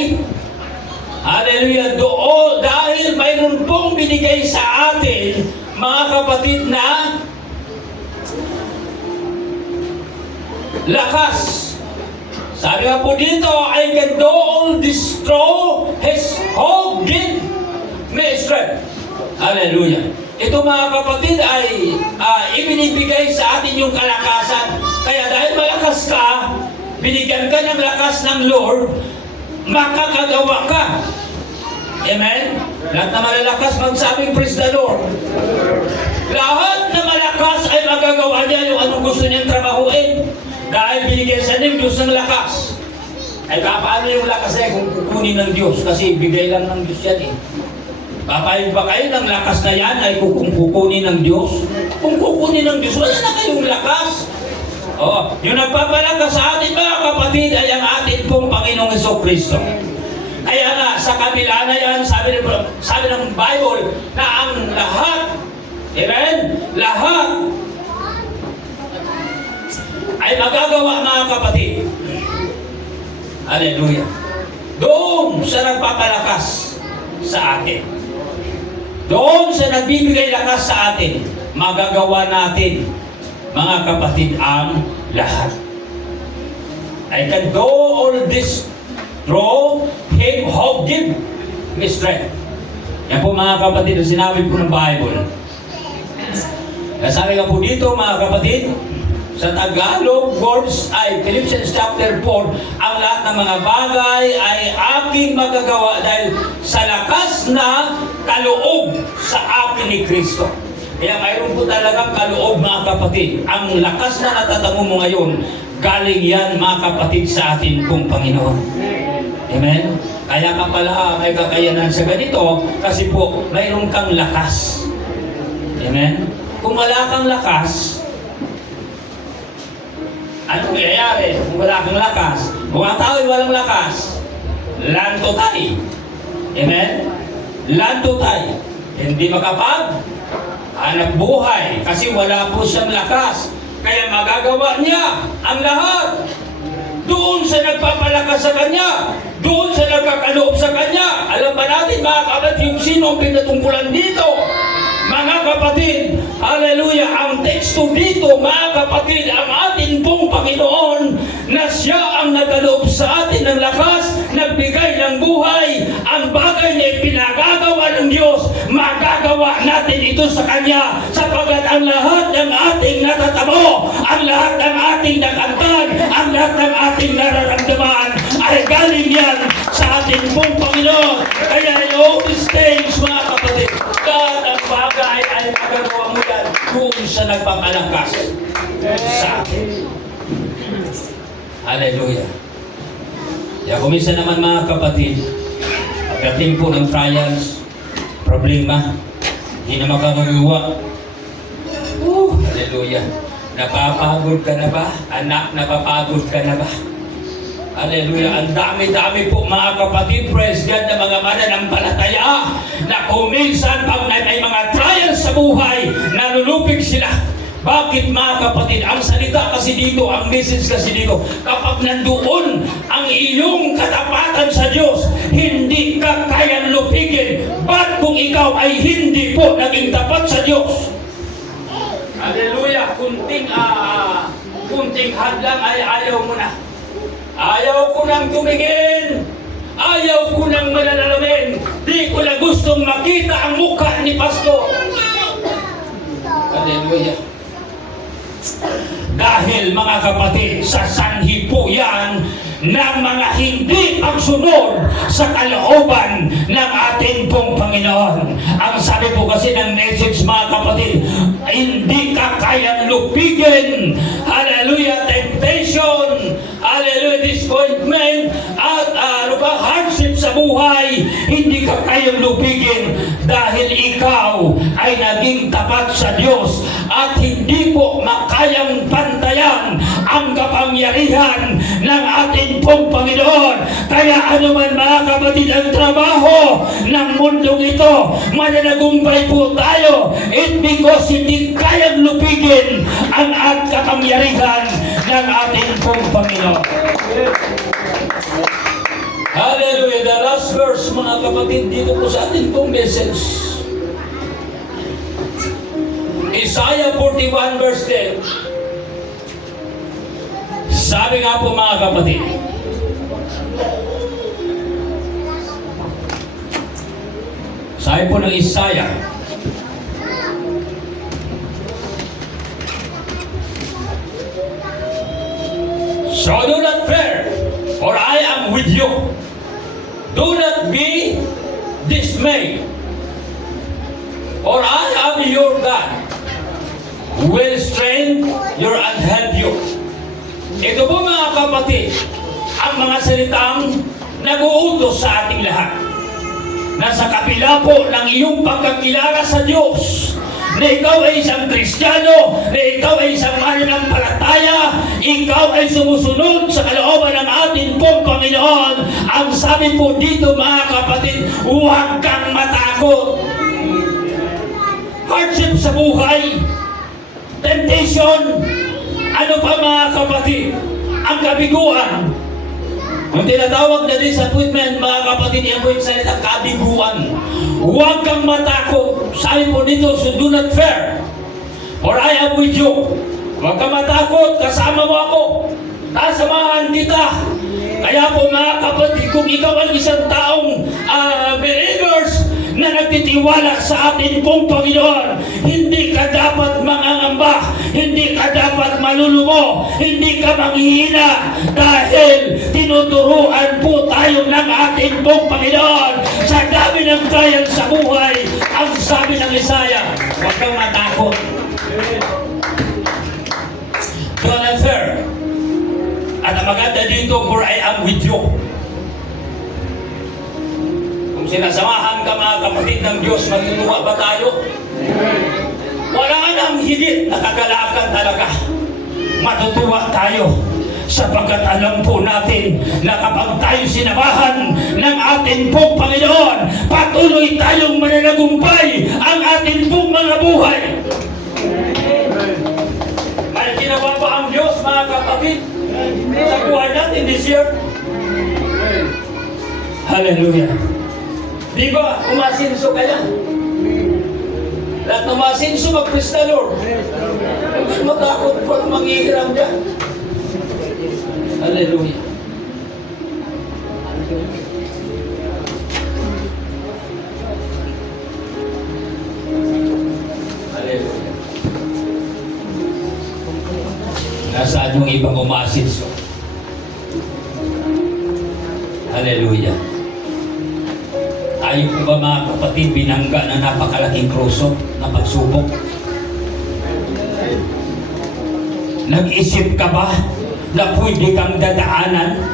Hallelujah. Doon, dahil mayroon pong binigay sa atin, mga kapatid, na lakas. Sabi nga po dito, I can do all this through His whole give me strength. Hallelujah. Ito mga kapatid ay ibinibigay sa atin yung kalakasan. Kaya dahil malakas ka, binigyan ka ng lakas ng Lord, makakagawa ka. Amen? Lahat na malalakas magsabing praise the Lord. Lahat na malakas ay magagawa niya yung anong gusto niyang trabahuin. Dahil binigyan sa Diyos ng lakas. Ay paano yung lakas na kung kukunin ng Diyos? Kasi bigay lang ng Diyos yan eh. Papayag ba kayo ng lakas na yan ay kung kukunin ng Diyos? Kung kukunin ng Diyos, wala na kayong lakas. Oh, yung nagpapalakas sa atin mga kapatid ay ang atin pong Panginoong Jesucristo. Kaya nga, sa kanila na yan, sabi ng Bible, na ang lahat, amen? Lahat ay magagawa mga kapatid. Hallelujah. Doon sa nagpapalakas sa atin. Doon sa nagbibigay lakas sa atin, magagawa natin, mga kapatid, ang lahat. I can do all this through Him who give me strength. Yan po mga kapatid, ang sinabi po ng Bible. Sabi nga po dito mga kapatid, sa Tagalog words ay Philippians chapter 4, ang lahat ng mga bagay ay aking magagawa dahil sa lakas na kaloob sa akin ni Kristo. Kaya mayroon po talagang kaloob mga kapatid. Ang lakas na natatamo mo ngayon, galing yan mga kapatid sa atin kong Panginoon. Amen? Kaya ka pala may kakayanan sa ganito kasi po mayroon kang lakas. Amen? Kung wala kang lakas, ano mangyayari kung wala kang lakas? Kung ang tao ay walang lakas, lanto tayo. Amen? Lanto tayo. Hindi hanap buhay kasi wala po siyang lakas. Kaya magagawa niya ang lahat. Doon sa nagpapalakas sa Kanya, doon sa nagkakaloob sa Kanya. Alam ba natin mga kapatid yung sino ang pinatungkulan dito? Mga kapatid, hallelujah, ang teksto dito, mga kapatid, ang atin pong Panginoon na siya ang nagaloob sa atin ng lakas, nagbigay ng buhay, ang bagay na ipinagagawa ng Diyos, magagawa natin ito sa Kanya, sapagat ang lahat ng ating natatamo, ang lahat ng ating nakantag, ang lahat ng ating nararamdaman, ay galing yan sa ating pong Panginoon. Kaya in all these things, mga kapatid, lahat ng bagay ay magagawa mo yan kung sa nagpapalakas sa atin. Hallelujah. Kaya kumisa naman mga kapatid, pagdating po ng trials, problema, hindi na makakagawa. Hallelujah. Napapagod ka na ba? Anak, napapagod ka na ba? Hallelujah. Ang dami-dami po mga kapatid, praise God, na mga mananampalataya na kuminsan pag may mga trials sa buhay, nalulupig sila. Bakit mga kapatid? Ang salita kasi dito, ang message kasi dito, kapag nandoon ang iyong katapatan sa Diyos, hindi ka kayang lupigin. Ba't kung ikaw ay hindi po naging tapat sa Diyos? Hallelujah. Kunting hadlang ay ayaw mo na. Ayaw ko nang tumingin. Ayaw ko nang mananalamin. Di ko na gustong makita ang mukha ni Pastor. Hallelujah. Dahil mga kapatid, sa sanhi po yan ng mga hindi pagsunod sa kalooban ng ating pong Panginoon. Ang sabi po kasi ng message, mga kapatid, hindi ka kayang lupigin, hallelujah, temptation, hallelujah, disappointment, at hardship sa buhay, hindi ka kayang lupigin dahil ikaw ay naging tapat sa Diyos at hindi po makayang pantayan ang kapangyarihan ng ating pong Panginoon. Kaya ano man mga kapatid ang trabaho ng mundong ito, mananagumpay po tayo. It's because hindi kayang lupigin ang kapangyarihan ng ating pong Panginoon. Hallelujah. The last verse, mga kapatid, dito po sa ating pong message. Isaiah 41 verse 10. Sabi nga po mga kapatid, sabi po ng Isaiah, so do not fear, for I am with you. Do not be dismayed, for I am your God, who will strengthen you and help you. Ito po mga kapatid, ang mga salitang nag-uutos sa ating lahat. Nasa kapila po ng iyong pagkakilala sa Diyos, na ikaw ay isang Kristiyano, na ikaw ay isang mananampalataya, ikaw ay sumusunod sa kalooban ng ating pong Panginoon. Ang sabi po dito mga kapatid, huwag kang matakot. Hardship sa buhay, temptation, ano pa mga kapatid, ang kabiguan. Yung tinatawag na disappointment, mga kapatid, yan po yung salita, kabiguan. Huwag kang matakot. Sabi po dito, so do not fear, for I am with you. Huwag kang matakot, kasama mo ako. Kasamahan kita. Kaya po mga kapatid, kung ikaw ang isang taong believers na nagtitiwala sa atin pong Panginoon, hindi ka dapat mangangamba, hindi ka dapat malulumo, hindi ka manghihina, dahil tinuturuan po tayo ng ating pong Panginoon. Sa dami ng trial sa buhay, ang sabi ng Isaiah, huwag kang matakot. Do not fear. At ang maganda dito, for I am with you. Kung sinasamahan ka mga kapatid ng Diyos, matutuwa ba tayo? Wala nang higit na kagalakan talaga. Matutuwa tayo sapagkat alam po natin na kapag tayo sinamahan ng ating pong Panginoon, patuloy tayong mananagumpay ang ating pong mga buhay. May ginawa ba ang Diyos mga kapatid sa buhay natin this year? Hallelujah. Di ba, umasinso kaya? Lahat umasinso, mag-praise the Lord. Huwag matakot po ang manghihiram dyan. Hallelujah. Hallelujah. Nasaan yung ibang umasinso? Hallelujah. Tayo po ba mga kapatid binangga na napakalaking kruso na pagsubok? Nag-isip ka ba na pwede kang dadaanan?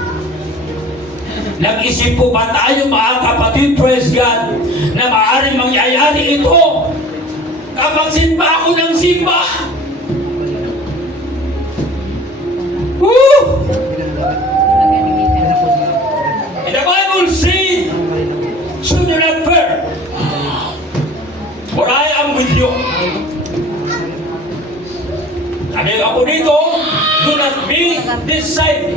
Nag-isip po ba tayo mga kapatid, praise God, na maaaring mangyayari ito kapag simba ako ng simba? Woo! In the Bible says, so do not fear, for I am with you. Sabi ako dito, do not be dismay.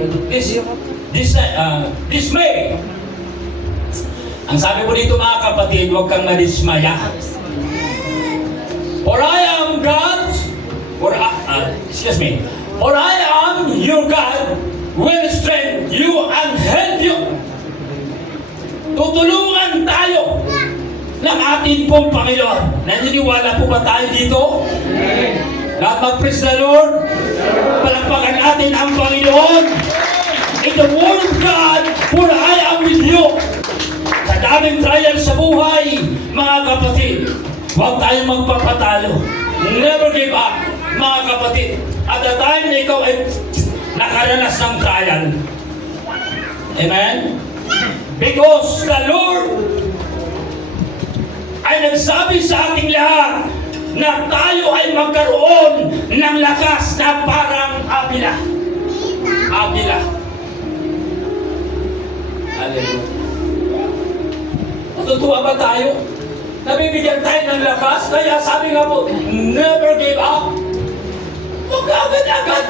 Ang sabi ko dito mga kapatid, huwag kang madismaya. For I am God, for I am your God, will strengthen you and help you. Tutulungan tayo ng ating pong Panginoon. Naniniwala po ba tayo dito? Lahat mag-praise the Lord. Palakpakan natin ang Panginoon. In the Word of God, for I am with you. Sa daming trial sa buhay, mga kapatid, huwag tayong magpapatalo. Never give up, mga kapatid. At the time na ikaw ay nakaranas ng trial. Amen? Because the Lord ay nagsabi sa ating lahat na tayo ay magkaroon ng lakas na parang abila. Abila. Hallelujah. Natutuwa ba tayo? Nabibigyan tayo ng lakas, kaya sabi nga po, never give up. Huwag ka agad-agad.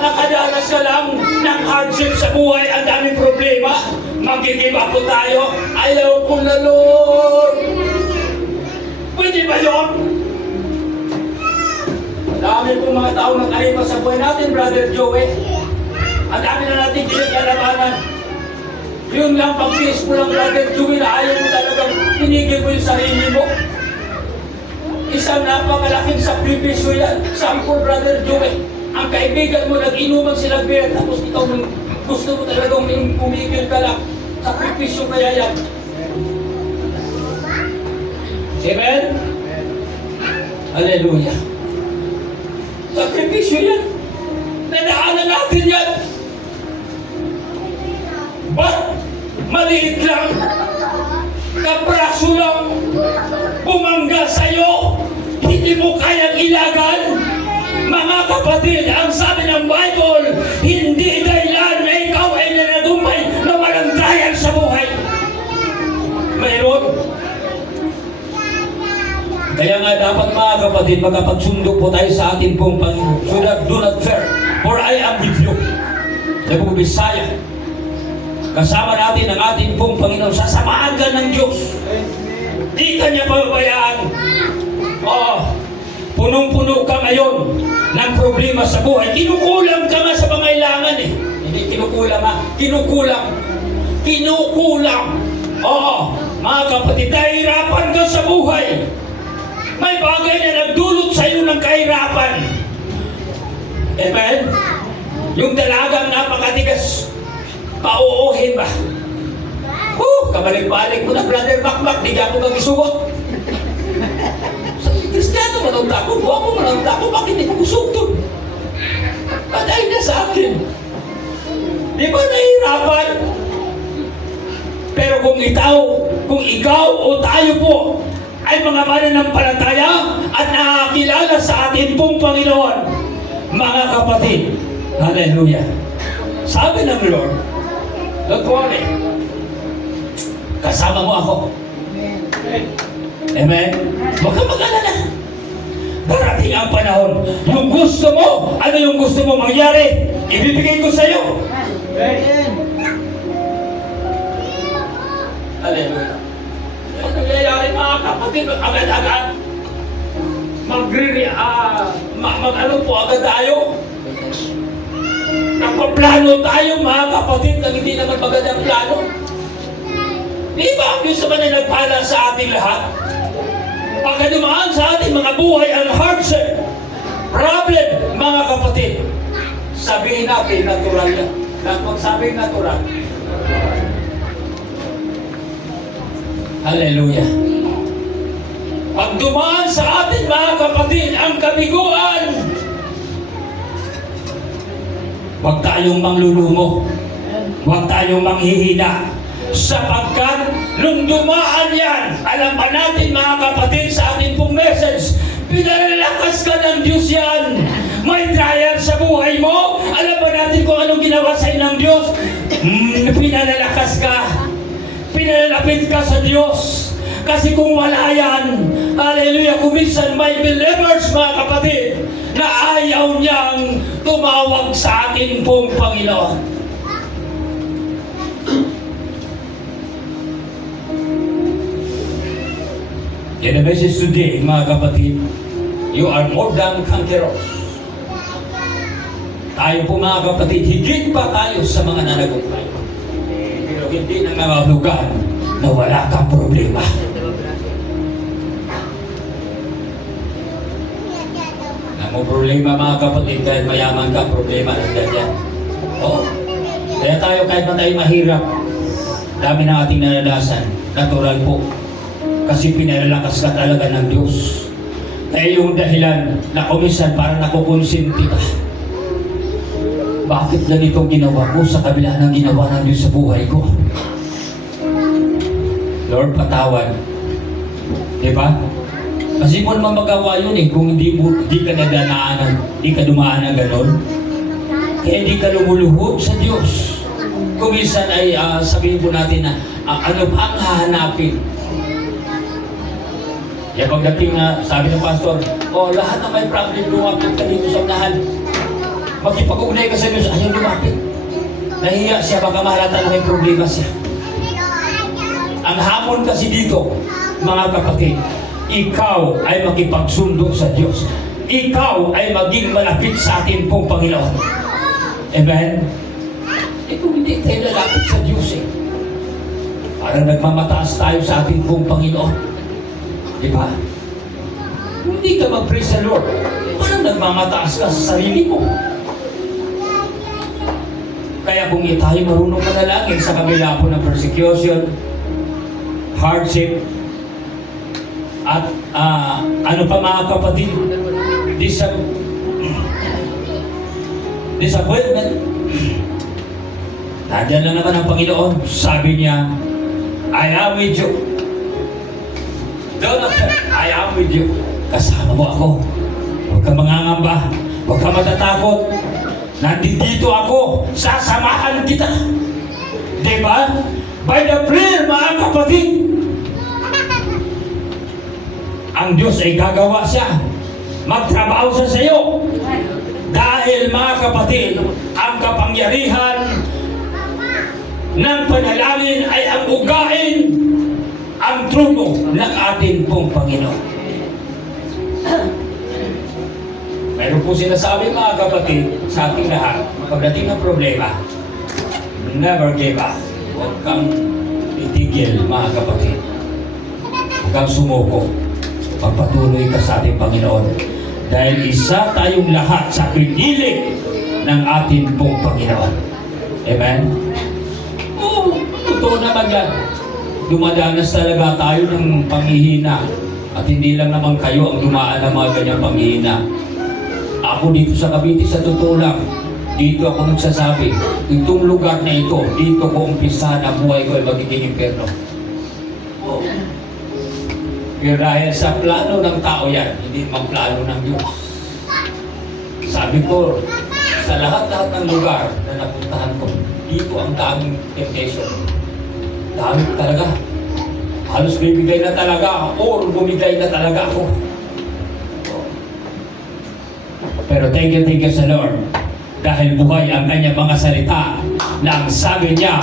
Nakadanas ka lang ng hardship sa buhay, ang daming problema, mag-give up po tayo. Ayaw ko na, Lord. Pwede ba yun? Dami po mga tao nakalipas sa buhay natin, Brother Joey. Ang dami na natin kinagalabanan. Yun lang, pag-face mo lang, Brother Joey, na ayaw mo talagang pinigil mo yung sarili mo. Isang napakalaking sakripisyo yan. Sample, Brother Joey. Ang kaibigan mo, nag-inuman sila beer, tapos ikaw gusto mo talagang umigil ka lang. Sakripisyo kaya yan. Amen? Hallelujah. Sakripisyo yan. Nadaanan natin yan. But, maliit lang, kapraso lang, bumangga sa'yo, hindi mo kayang ilagan. Mga kapatid, ang sabi ng Bible, hindi dahilan na ikaw ay nanagumpay na walang trial sa buhay. Mayroon. Kaya nga dapat mga kapatid, magkapagsundo po tayo sa ating pong Panginoon. So that do not fear, for I am with you. Sabi ko, Bisaya, kasama natin ang ating pong Panginoon. Sasamahan ka ng Diyos. Di ka niya pababayaan. Oo. Punong-puno ka ngayon ng problema sa buhay. Kinukulang ka nga sa pangailangan eh. Hindi kinukulang ha. Kinukulang. Kinukulang. Oo. Mga kapatid, nahihirapan ka sa buhay. May bagay na nagdulot sa iyo ng kahirapan. Amen? Yung dalagang napakatigas, pauuhin ba? Kabalik-balik ko na, Brother Bakbak, di ka ako magisugot. Kristiyano, manunta ko, buwan ko, manunta ko, bakit hindi ko kusugtod? Patay na sa akin. Di ba nahihirapan? Pero kung ikaw o tayo po ay mga mananampalataya at nakakilala sa atin pong Panginoon, mga kapatid, hallelujah. Sabi ng Lord, don't worry, kasama mo ako. Amen? Huwag kang mag-alala. Darating ang panahon. Yung gusto mo, ano yung gusto mo mangyari, ibibigay ko sa iyo. Hallelujah. Ano nangyayari mga kapatid, agad-agad? Mag-ano po agad tayo? Nagpaplano tayo mga kapatid na hindi naman magandang plano. Di ba ang Diyos naman na nagpala sa ating lahat? Pagka dumaan sa ating mga buhay ang hardship, problem, mga kapatid, sabihin natin natural yan. At magsabing natural. Hallelujah. Pag dumaan sa atin mga kapatid ang kabiguan, huwag tayong manglulumo, huwag tayong manghihina. Sapagkat nung dumaan yan, alam pa natin mga kapatid sa ating pong message, pinalalakas ka ng Diyos yan. May trial sa buhay mo, alam pa natin kung anong ginawa sa'yo ng Diyos. Pinalalakas ka, pinalalapit ka sa Diyos. Kasi kung wala yan, hallelujah, kung minsan may believers mga kapatid, na ayaw niyang tumawag sa ating pong Panginoon. In the message today, mga kapatid, you are more than conquerors. Tayo po mga kapatid, higit pa tayo sa mga nanagumpay. Pero hindi na nangahulugan na wala kang problema. Ang problema mga kapatid, kahit mayaman ka, problema nandiyan yan. Oo. Kaya tayo kahit na tayo mahirap, dami ng ating naranasan, natural po. Kasi pinalalakas ka talaga ng Diyos. Kaya yung dahilan na kumisan para nakukonsinti ka. Bakit ganitong ginawa ko sa kabila ng ginawa ng Diyos sa buhay ko? Lord, patawad. Diba? Kasi mo naman magawa yun kung hindi ka nadanaanan, hindi ka dumaan na gano'n. Kaya hindi ka lumuluhod sa Diyos. Kung minsan ay sabihin po natin na ano pa ang hahanapin. Kaya pagdating na sabi ng pastor, lahat na may problem lumapit ka dito sa unahan. Magkipag-ugnay ka sa Diyos, ayaw lumapit. Nahiya siya, baka mahalata na may problema siya. Ang hamon kasi dito, mga kapatid, ikaw ay makipagsundo sa Diyos. Ikaw ay maging malapit sa atin pong Panginoon. Amen? Kung hindi tayo lalapit sa Diyos parang nagmamataas tayo sa ating pong Panginoon. Diba? Kung hindi ka mag-praise the Lord, parang nagmamataas ka sa sarili mo. Kaya kung tayo marunong manalangin sa kabila po ng persecution, hardship, at ano pa mga kapatid, disappointment, nandiyan na naman ang Panginoon. Sabi niya, I am with you. Don't fear, I am with you. Kasama mo ako. Huwag ka mangangamba. Huwag ka matatakot. Nandito ako. Sasamahan kita. Diba? By the prayer, mga kapatid, ang Diyos ay gagawa siya. Magtrabaho siya sa iyo. Dahil mga kapatid, ang kapangyarihan ng panalangin ay ang ugain ang trono ng ating pong Panginoon. Mayroon po sinasabi mga kapatid sa ating lahat, pagdating ng problema, never give up. Huwag kang itigil mga kapatid. Huwag kang sumuko. Pagpatuloy ka sa ating Panginoon. Dahil isa tayong lahat sa piniling ng ating pong Panginoon. Amen? Oo, totoo naman yan. Dumadanas talaga tayo ng panghihina. At hindi lang naman kayo ang dumaan ng mga ganyang panghihina. Ako dito sa Cavite, sa totoo lang, dito ako nagsasabi, itong lugar na ito, dito ko umpisahan ang buhay ko ay magiging impyerno. Oh. Pero dahil sa plano ng tao yan, hindi naman plano ng Diyos. Sabi ko, sa lahat-lahat ng lugar na napuntahan ko, dito ang daming temptation. Dami talaga. Halos bibigay na talaga or bumigay na talaga ako. Pero thank you sa Lord. Dahil buhay ang kanyang mga salita na ang sabi niya,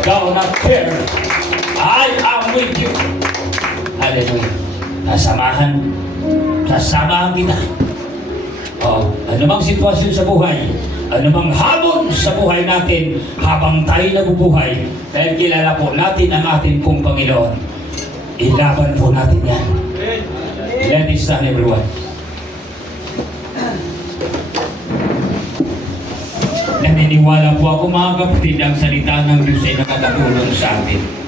"Do not fear, I am with you." Hallelujah. Sasamahan kita. Anumang sitwasyon sa buhay, anumang hamon sa buhay natin habang tayo nabubuhay, dahil kilala po natin ang ating pong Panginoon, ilaban po natin yan. Let us stand, everyone. Naniniwala po ako mga kapatid, ang salita ng Diyos ay nakatulong sa atin.